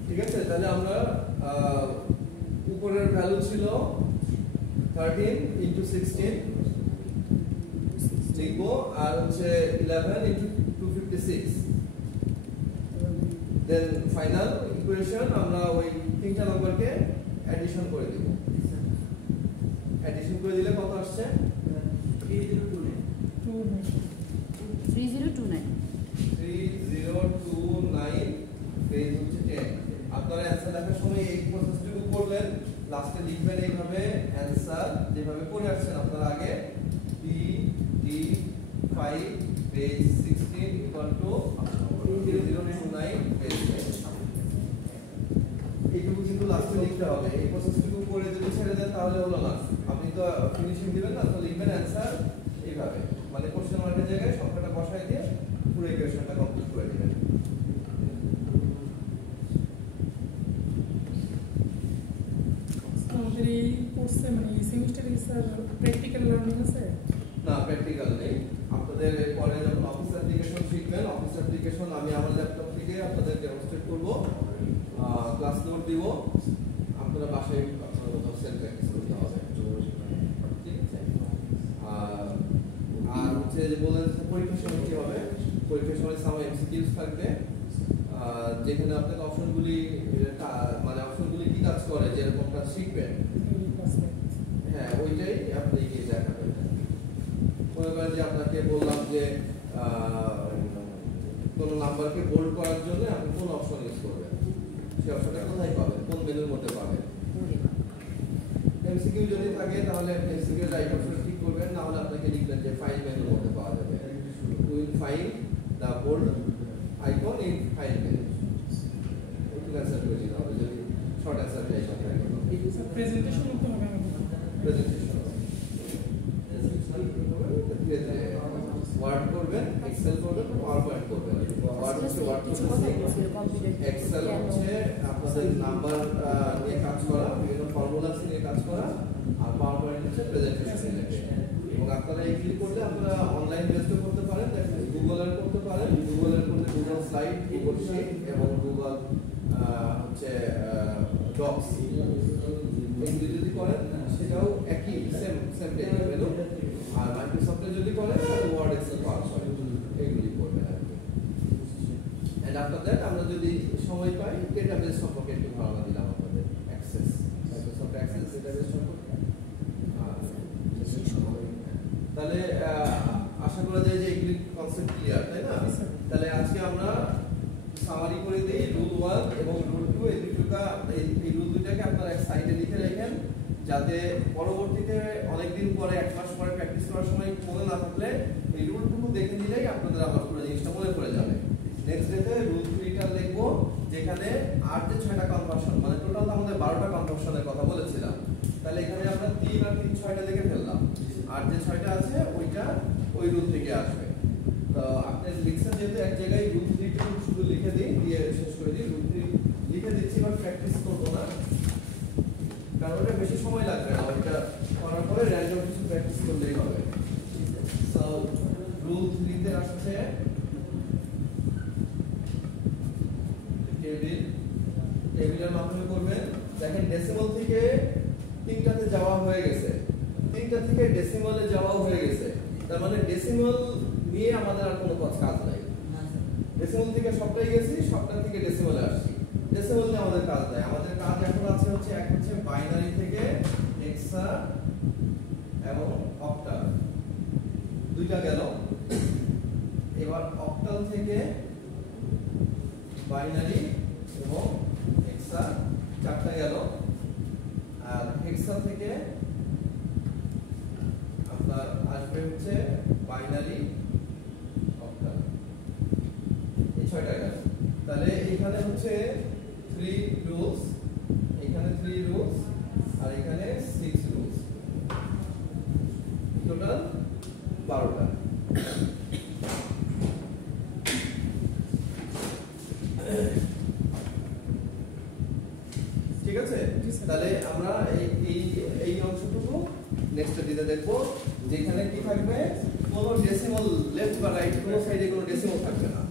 ঠিক আছে? তাহলে আমরা উপরের ভ্যালু ছিল 13 into 16 লিখবো, আর হচ্ছে 11 into 256। দেন ফাইনাল ইকুয়েশন আমরা ওই তিনটা নাম্বারকে অ্যাডিশন করে দিব। অ্যাডিশন করে দিলে কত আসছে? 3029 3029 পেজ হচ্ছে 10। আপনারা অ্যানসার লেখার সময় এই প্রসেসটুকু করলেন, লাস্টে লিখবেন এইভাবে অ্যানসার যেভাবে করে আসছেন আপনারা আগে, D5 page 16 equal to 3029 page 10। এইটুকু কিন্তু লাস্টে লিখতে হবে। এই প্রসেসটুকু করে যদি ছেড়ে দেন তাহলে হলো না, আপনি তো ফিনিশিং দিবেন না, তো লিখবেন অ্যানসার এইভাবে, মানে কোশ্চেন মার্কের জায়গায় সংখ্যাটা বসায় দিয়ে পুরো ইকুয়েশনটা কমপ্লিট করে দিবেন। আমাদের এই কোর্সে মানে এই সেমিস্টারে স্যার প্র্যাকটিক্যাল লার্নিং আছে? না, প্র্যাকটিক্যাল নেই। আপনাদের পরে যখন অফিস অ্যাপ্লিকেশন শিখবেন, অফিস অ্যাপ্লিকেশন আমি আমার ল্যাপটপ থেকে আপনাদের ডেমনস্ট্রেট করব, ক্লাস নোট দিব, আপনারা বাসায় আপনারা কোথাও সেলফ প্র্যাকটিস করতে হবে, ঠিক আছে? আর হচ্ছে যে বলেন পরীক্ষার সময় কি হবে, পরীক্ষার সময় সাম এমসিকিউস থাকবে, যেখানে আপনাকে অপশনগুলি মানে অপশনগুলি কি কাজ করে, যেরকম কাজ শিখবেন, হ্যাঁ ওইটাই আপনি গিয়ে দেখাবেন। মনে করেন যে আপনাকে বললাম যে কোন নাম্বারকে বোল্ড করার জন্য আপনি কোন অপশন ইউজ করবেন, সেই অপশনটা কোথায় পাবেন, কোন মেনুর মধ্যে পাবেন। এমসিকিউ যদি থাকে তাহলে এমসিকিউ রাইট অপশন ক্লিক করবেন, না হলে আপনাকে লিখবেন যে ফাইল মেনুর মধ্যে পাওয়া যাবে, will find the bold icon in file menu. একটু অ্যান্সার করে দিতে হবে যদি শর্ট অ্যান্সার চাই থাকে। প্রেজেন্টেশন করতে হবে আমাদের। প্রেজেন্টেশন ওয়ার্ড করবেন, এক্সেল করবেন, পাওয়ার পয়েন্ট করবেন। ওয়ার্ড হচ্ছে ওয়ার্ড এক্সেল হচ্ছে আপনাদের নাম্বার নিয়ে কাজ করা, বিভিন্ন ফর্মুলা নিয়ে কাজ করা, আর পাওয়ার পয়েন্ট হচ্ছে প্রেজেন্টেশন রিলেটেড। এবং আপনারা এই ক্লিক করলে আপনারা অনলাইন বেসড করতে পারেন, গুগলের করতে পারেন, গুগলের করলে গুগল স্লাইড, গুগল শিট এবং গুগল হচ্ছে ডক্স, এগুলি যদি করেন সেটাও একই সেম মেনু। আর মাইক্রোসফটে যদি করেন তাহলে ওয়ার্ড, এক্সেল, পাওয়ার পয়েন্ট এগুলি করবেন আর কি। এন্ড আফটার দ্যাট আমরা যদি সময় পাই ডেটাবেস সম্পর্কে একটু ধারণা দিলাম আপনাদের, অ্যাক্সেস, মাইক্রোসফট অ্যাক্সেস ডেটাবেস সম্পর্কে। তাহলে আশা করা যায় যে এগুলি কনসেপ্ট ক্লিয়ার, তাই না? তাহলে আজকে আমরা সামারি করে দিই রুল 1 এবং রুল 2, এই রুল দুটাকে আপনারা এক সাইডে লিখে রাখেন, যাতে পরবর্তীতে অনেকদিন পরে, এক মাস পরে প্র্যাকটিস করার সময় মনে না থাকলে এই রুলটুকু দেখে নিলেই আপনাদের আবার পুরো জিনিসটা মনে পড়ে যাবে। নেক্সট ডেতে রুল 3টা লিখবো, যেখানে আর যে 6টা কনভার্সন, মানে টোটাল আমাদের 12টা কনভার্সনের কথা বলেছিলাম, তাহলে এখানে আমরা 3 আর 3 6টা লিখে ফেললাম, আর যে 6টা আছে ওইটা ওই রুল থেকে আসবে। তো আপনি লিখছেন যেহেতু এক জায়গায় রুল 3টা শুধু লিখে দিই, দিয়ে শেষ করে দিই। রুল 3 লিখে দিচ্ছি, বাট প্র্যাকটিস করবো না, কারণ ওটা বেশি সময় লাগবে না, ওইটা করার পরে র্যান্ডম কিছু প্র্যাকটিস করলেই হবে। সো রুল 3 তে আসছে টেবিলের মাধ্যমে করবেন। দেখেন ডেসিমাল থেকে তিনটাতে যাওয়া হয়ে গেছে, তিনটা থেকে ডেসিমালে যাওয়া হয়ে গেছে, তার মানে ডেসিমাল নিয়ে আমাদের আর কোনো কাজ নাই। ডেসিমাল থেকে সবটাই গেছি, সবটা থেকে ডেসিমালে আসছি, ডেসিমাল নিয়ে আমাদের কাজ নাই। আমাদের কাজ এখন আছে হচ্ছে এক হচ্ছে বাইনারি থেকে হেক্সা এবং অক্টাল, দুইটা গেল। এবার অক্টাল থেকে বাইনারি এবং হেক্সা চারটা গেল, আর হেক্সা থেকে আপনার আসবে হচ্ছে বাইনারি অক্টাল, এই ছয়টা গেল। তাহলে এখানে হচ্ছে 3 রুলস, এখানে 3 রুলস, আর এখানে 6 রুলস, টোটাল 12টা। ঠিক আছে, তাহলে আমরা এই অংশটুকু নেক্সট দিতে দেখবো, যেখানে কি থাকবে কোনো ডেসিমাল লেফট বা রাইট কোনো সাইডে কোনো ডেসিমাল থাকবে না।